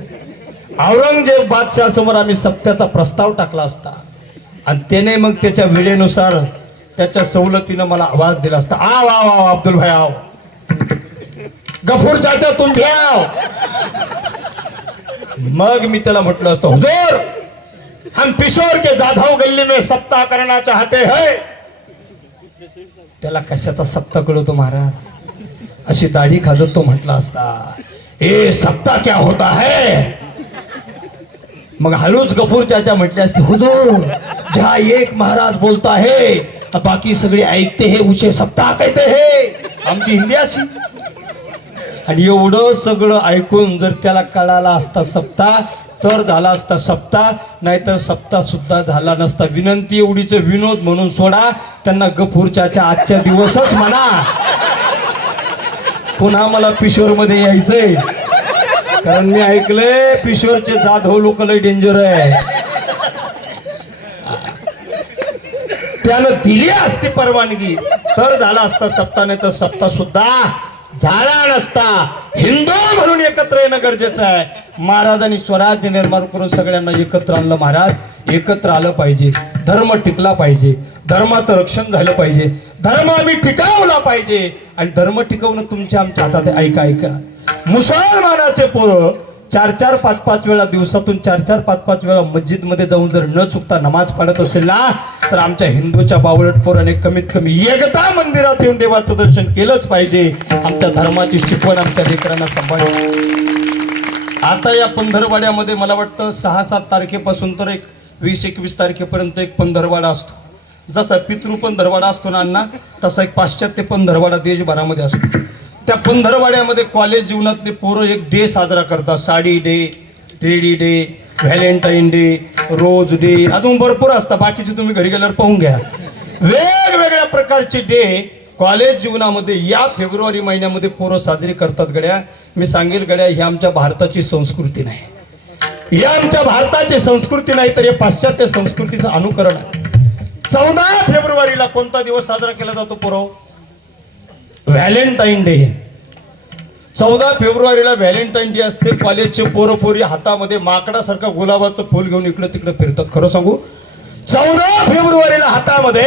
औरंगजेब बादशाह समोर आम्ही सत्याचा प्रस्ताव टाकला असता आणि त्याने मग त्याच्या वेळेनुसार त्याच्या सवलतीनं मला आवाज दिला असता. आव आव आव अब्दुल भाई आव, गफूर चाचा तुम भी आओ. मग मी त्याला म्हटलं असतं, हुजूर हम पिशोर के जाधव गल्ली में सप्ताह करना चाहते हैं. त्याला कशाचा सप्ताह कळतो महाराज? अशी दाढी खाजत तो म्हटला असता, ए सप्ताह क्या होता है. मग हळूच गफूर चाचा म्हटले असते, हुजूर जहा एक महाराज बोलता है बाकी सगळे ऐकते हे, उसे सप्ताह कहते है. आमची हिंदी अशी. आणि एवढं सगळं ऐकून जर त्याला कळाला असता सप्ताह तर झाला असता सप्ताह, नाहीतर सप्ताह सुद्धा झाला नसता. विनंती एवढीच, विनोद म्हणून सोडा त्यांना. गफूरच्या आजच्या दिवसच म्हणा. पुन्हा मला पिशोरमध्ये यायचंय, कारण मी ऐकलंय पिशोरचे जाधव लोक लय डेंजर आहे. त्यानं दिली असती परवानगी तर झाला असता सप्ताह, नाही तर सप्ताह सुद्धा झाला नसता. हिंदू म्हणून एकत्र येणं गरजेचं आहे. महाराजांनी स्वराज्य निर्माण करून सगळ्यांना एकत्र आणलं. महाराज एकत्र आलं पाहिजे, धर्म टिकला पाहिजे, धर्माचं रक्षण झालं पाहिजे, धर्म आम्ही टिकवला पाहिजे. आणि धर्म टिकवणं तुमच्या आमच्या हातात आहे. ऐका ऐका, मुसलमानाचे पोरं 4-4, 5-5 वेळा दिवसातून 4-4, 5-5 वेळा मस्जिद मध्ये जाऊन जर न चुकता नमाज पडत असेल ना, तर आमच्या हिंदूच्या बावळट पोराने कमीत कमी एकदा मंदिरात येऊन देवाचं दर्शन केलंच पाहिजे. आमच्या धर्माची शिकवण आमच्या लेकरांना सांभाळली. आता या पंधरवाड्यामध्ये मला वाटतं 6-7 तारखेपासून तर एक 20-21 तारखेपर्यंत एक पंधरवाडा असतो. जसा पितृ पंधरवाडा असतो ना अण्णा, तसा एक पाश्चात्य पंधरवाडा देशभरामध्ये असतो. त्या पंधरवाड्यामध्ये कॉलेज जीवनातले पोरं एक डे साजरा करतात. Sari day, ready day, Valentine day, rose day, अजून भरपूर असतात. बाकीचे तुम्ही घरी गेल्यावर पाहून घ्या. वेगवेगळ्या प्रकारचे डे कॉलेज जीवनामध्ये या फेब्रुवारी महिन्यामध्ये पोरं साजरी करतात. गड्या मी सांगेल गड्या, ही आमच्या भारताची संस्कृती नाही. ही आमच्या भारताची संस्कृती नाही, तर हे पाश्चात्य संस्कृतीचं अनुकरण आहे. 14 फेब्रुवारीला कोणता दिवस साजरा केला जातो पोरं? Valentine day. 14 फेब्रुवारीला व्हॅलेंटाईन डे असते. कॉलेजचे पोरं पोरी हातामध्ये माकडासारखं गुलाबाचं फुल घेऊन इकडे तिकडे फिरतात. खरं सांगू, 14 फेब्रुवारीला हातामध्ये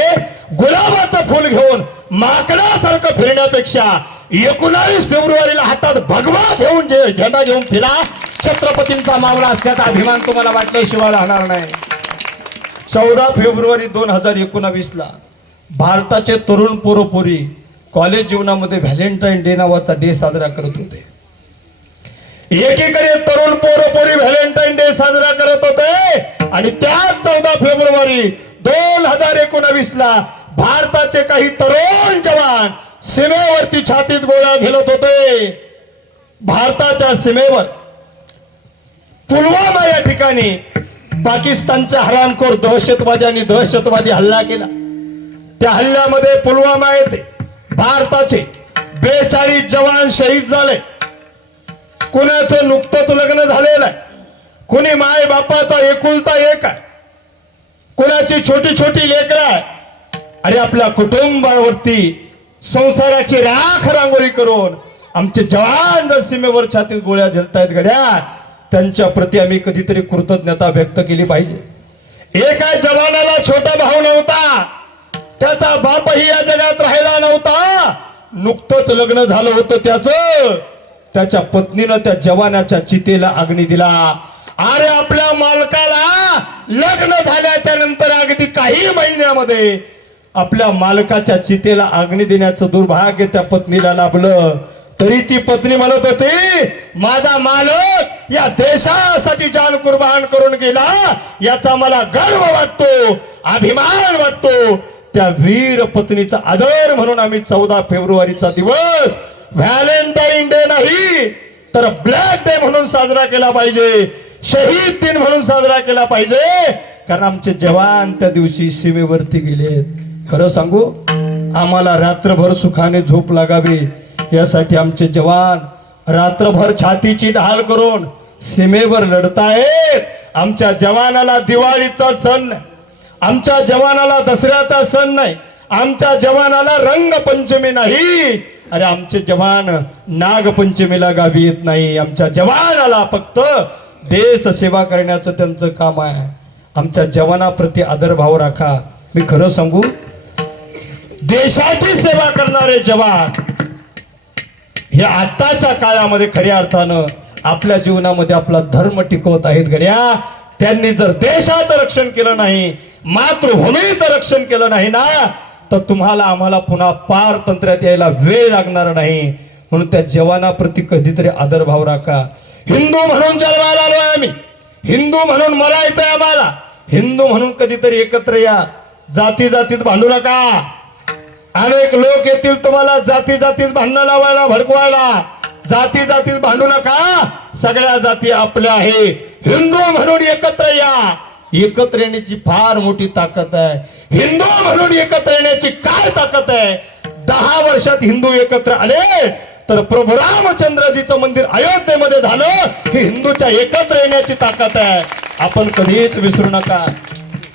गुलाबाचं फुल घेऊन माकडासारखं फिरण्यापेक्षा 19 फेब्रुवारीला हातात भगवा घेऊन झेंडा घेऊन फिरा. छत्रपतींचा मावळा असल्याचा अभिमान तुम्हाला वाटल्याशिवाय राहणार नाही. 14 फेब्रुवारी 2019ला भारताचे तरुण पोरपोरी कॉलेज जीवनामध्ये व्हॅलेंटाईन डे नावाचा डे साजरा करत होते. एकीकडे तरुण पोरपोरी व्हॅलेंटाईन डे साजरा करत होते आणि त्याच 14 फेब्रुवारी 2019ला भारताचे काही तरुण जवान सीमेवरती छातीत गोळ्या झेलत होते. भारताच्या सीमेवर पुलवामा या ठिकाणी पाकिस्तानच्या हरामखोर दहशतवाद्यांनी दहशतवादी हल्ला केला. त्या हल्ल्यामध्ये पुलवामा येथे भारताचे 42 जवान शहीद झाले. कुणाचं नुकतंच लग्न झालेलं आहे, कुणी माय बापाचा एकुलता एक आहे, कुणाची छोटी छोटी लेकरं आहे आणि आपल्या कुटुंबावरती संसाराची राख रांगोळी करून आमचे जवान जर सीमेवर छातीत गोळ्या झेलतायत गड्या, त्यांच्या प्रती आम्ही कधीतरी कृतज्ञता व्यक्त केली पाहिजे. एका जवानाला छोटा भाऊ नव्हता, त्याचा बापही या जगात राहिला नव्हता. नुकतंच लग्न झालं होतं त्याच्या पत्नीनं त्या जवानाच्या चितेला अग्नी दिला. अरे आपल्या मालकाला लग्न झाल्याच्या नंतर अगदी काही महिन्यामध्ये आपल्या मालकाच्या चितेला अग्नी देण्याचं दुर्भाग्य त्या पत्नीला लाभलं. तरी ती पत्नी म्हणत होती, माझा मालक या देशासाठी जान कुर्बान करून गेला, याचा मला गर्व वाटतो, अभिमान वाटतो. त्या वीर पत्नीचा आदर म्हणून आम्ही 14 फेब्रुवारीचा दिवस व्हॅलेंटाईन डे नाही तर ब्लॅक डे म्हणून साजरा केला पाहिजे, शहीद दिन म्हणून साजरा केला पाहिजे. कारण आमचे जवान त्या दिवशी सीमेवरती गेलेत. खरं सांगू, आम्हाला रात्रभर सुखाने झोप लागावी यासाठी आमचे जवान रात्रभर छातीची ढाल करून सीमेवर लढतायत. आमच्या जवानाला दिवाळीचा सण नाही, आमच्या जवानाला दसऱ्याचा सण नाही, आमच्या जवानाला रंगपंचमी नाही. अरे आमचे जवान नागपंचमीला गावी येत नाही. आमच्या जवानाला फक्त देश सेवा करण्याचं त्यांचं काम आहे. आमच्या जवानाप्रती आदरभाव राखा. मी खरं सांगू, देशाची सेवा करणारे जवान हे आताच्या काळामध्ये खऱ्या अर्थानं आपल्या जीवनामध्ये आपला धर्म टिकवत आहेत गड्या. त्यांनी जर देशाचं रक्षण केलं नाही, मातृभूमीचं रक्षण केलं नाही ना, तर तुम्हाला आम्हाला पुन्हा पारतंत्र्यात यायला वेळ लागणार नाही. म्हणून त्या जवानाप्रती कधीतरी आदरभाव राखा. हिंदू म्हणून जन्माला आलोय आम्ही, हिंदू म्हणून मरायचंय आम्हाला, हिंदू म्हणून कधीतरी एकत्र या. जाती जातीत भांडू नका. अनेक लोक येतील तुम्हाला जाती जातीत भांडणं लावायला, भडकवायला. जाती जातीत भांडू नका. सगळ्या जाती आपल्या आहे. हिंदू म्हणून एकत्र या. एकत्र येण्याची फार मोठी ताकद आहे. हिंदू म्हणून एकत्र येण्याची काय ताकद आहे? 10 वर्षात हिंदू एकत्र आले तर प्रभू रामचंद्रजीचं मंदिर अयोध्येमध्ये झालं. ही हिंदूच्या एकत्र येण्याची ताकद आहे. आपण कधीच विसरू नका.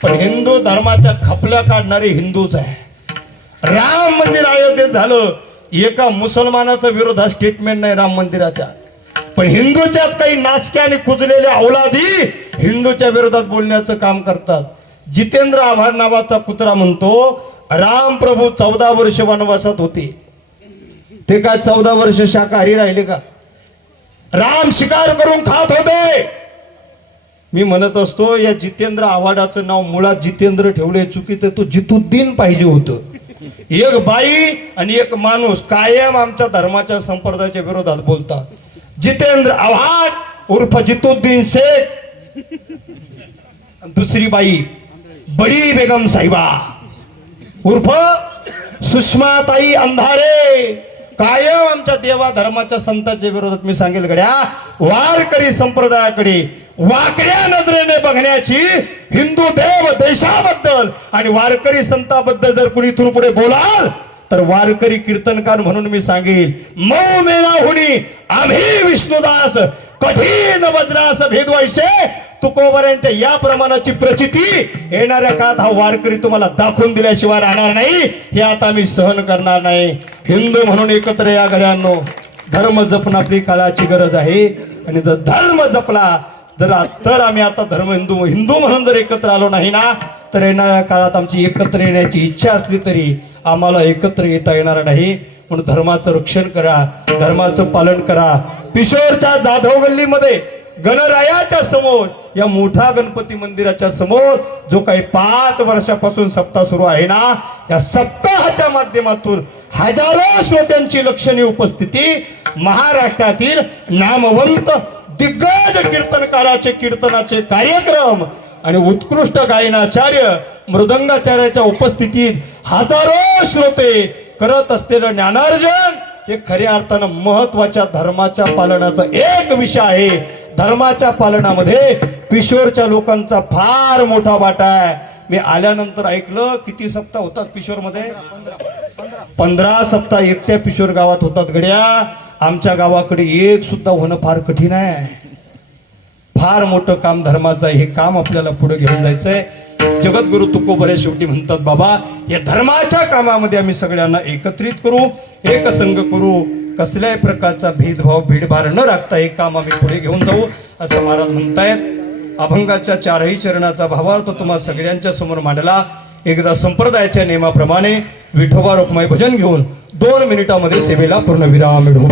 पण हिंदू धर्माच्या खपल्या काढणारे हिंदूच आहे. राम मंदिर अयोध्येत झालं, एका मुसलमानाचा विरोधात स्टेटमेंट नाही राम मंदिराच्या. पण हिंदूच्याच काही नाचक्या आणि कुजलेल्या औलादी हिंदूच्या विरोधात बोलण्याचं काम करतात. जितेंद्र आव्हाड नावाचा कुत्रा म्हणतो, राम प्रभू 14 वर्ष वनवासात होते. ते काय 14 वर्ष शाकाहारी राहिले का? राम शिकार करून खात होते. मी म्हणत असतो, या जितेंद्र आव्हाडाचं नाव मुळात जितेंद्र ठेवले चुकीचं. तो जितुद्दीन पाहिजे होतं. एक बाई आणि एक माणूस कायम आमच्या धर्माच्या संप्रदायाच्या विरोधात बोलतात. जितेंद्र आव्हाड उर्फ जितुद्दीन शेख, दुसरी बाई बडी बेगम साहिबा उर्फ सुषमाताई अंधारे, कायम आमच्या देवा धर्माच्या संतांच्या विरोधात. मी सांगेल गड्या, वारकरी संप्रदायाकडे वाकड्या नजरेने बघण्याची, हिंदू देव देशाबद्दल आणि वारकरी संतांबद्दल जर कुणी इथून पुढे बोलाल तर वारकरी कीर्तनकार म्हणून मी सांगेल, मऊ मेळा हुनी आम्ही विष्णुदास, कठीण वज्रास भेदवायचे. तुकोबऱ्यांच्या या प्रमाणाची प्रचिती येणाऱ्या काळात हा वारकरी तुम्हाला दाखवून दिल्याशिवाय राहणार नाही. हे आता आम्ही सहन करणार नाही. हिंदू म्हणून एकत्र या गड्यांनो. धर्म जपणं आपली काळाची गरज आहे. आणि जर धर्म जपला तर आम्ही आता धर्म हिंदू म्हणून जर एकत्र आलो नाही ना, तर येणाऱ्या काळात आमची एकत्र येण्याची इच्छा असली तरी आम्हाला एकत्र येता येणार नाही. म्हणून धर्माचं रक्षण करा, धर्माचं पालन करा. पिशोरच्या जाधव गल्लीमध्ये गणरायाच्या समोर, या मोठ्या गणपती मंदिराच्या समोर जो काही 5 वर्षापासून सप्ताह सुरू आहे ना, या सप्ताहाच्या माध्यमातून हजारो श्रोत्यांची लक्षणीय उपस्थिती, महाराष्ट्रातील नामवंत दिग्गज कीर्तनकाराचे कीर्तनाचे कार्यक्रम आणि उत्कृष्ट गायनाचार्य मृदंगाचार्याच्या उपस्थितीत हजारो श्रोते करत असलेलं ज्ञानार्जन हे खऱ्या अर्थानं महत्वाच्या धर्माच्या पालनाचा एक विषय आहे. धर्माच्या पालनामध्ये पिशोरच्या लोकांचा फार मोठा वाटा आहे. मी आल्यानंतर ऐकलं किती सप्ताह होतात पिशोरमध्ये? 15 सप्ताह एकट्या पिशोर गावात होतात गड्या. आमच्या गावाकडे एक सुद्धा होणं फार कठीण आहे. फार मोठं काम धर्माचं आहे. हे काम आपल्याला पुढे घेऊन जायचंय. जगद्गुरु तुकोबरे शेवटी म्हणतात, बाबा या धर्माच्या कामामध्ये आम्ही सगळ्यांना एकत्रित करू, एक संघ करू, कसल्याही प्रकारचा भेदभाव भीडभार न राखता हे काम आम्ही पुढे घेऊन जाऊ असं महाराज म्हणतायत. अभंगाच्या 4ही चरणाचा भावार्थ तुम्हा सगळ्यांच्या समोर मांडला. एकदा संप्रदायाच्या नियमाप्रमाणे विठोबा रुक्माई भजन घेऊन 2 मिनिटामध्ये सेवेला पूर्ण विराम मिळू.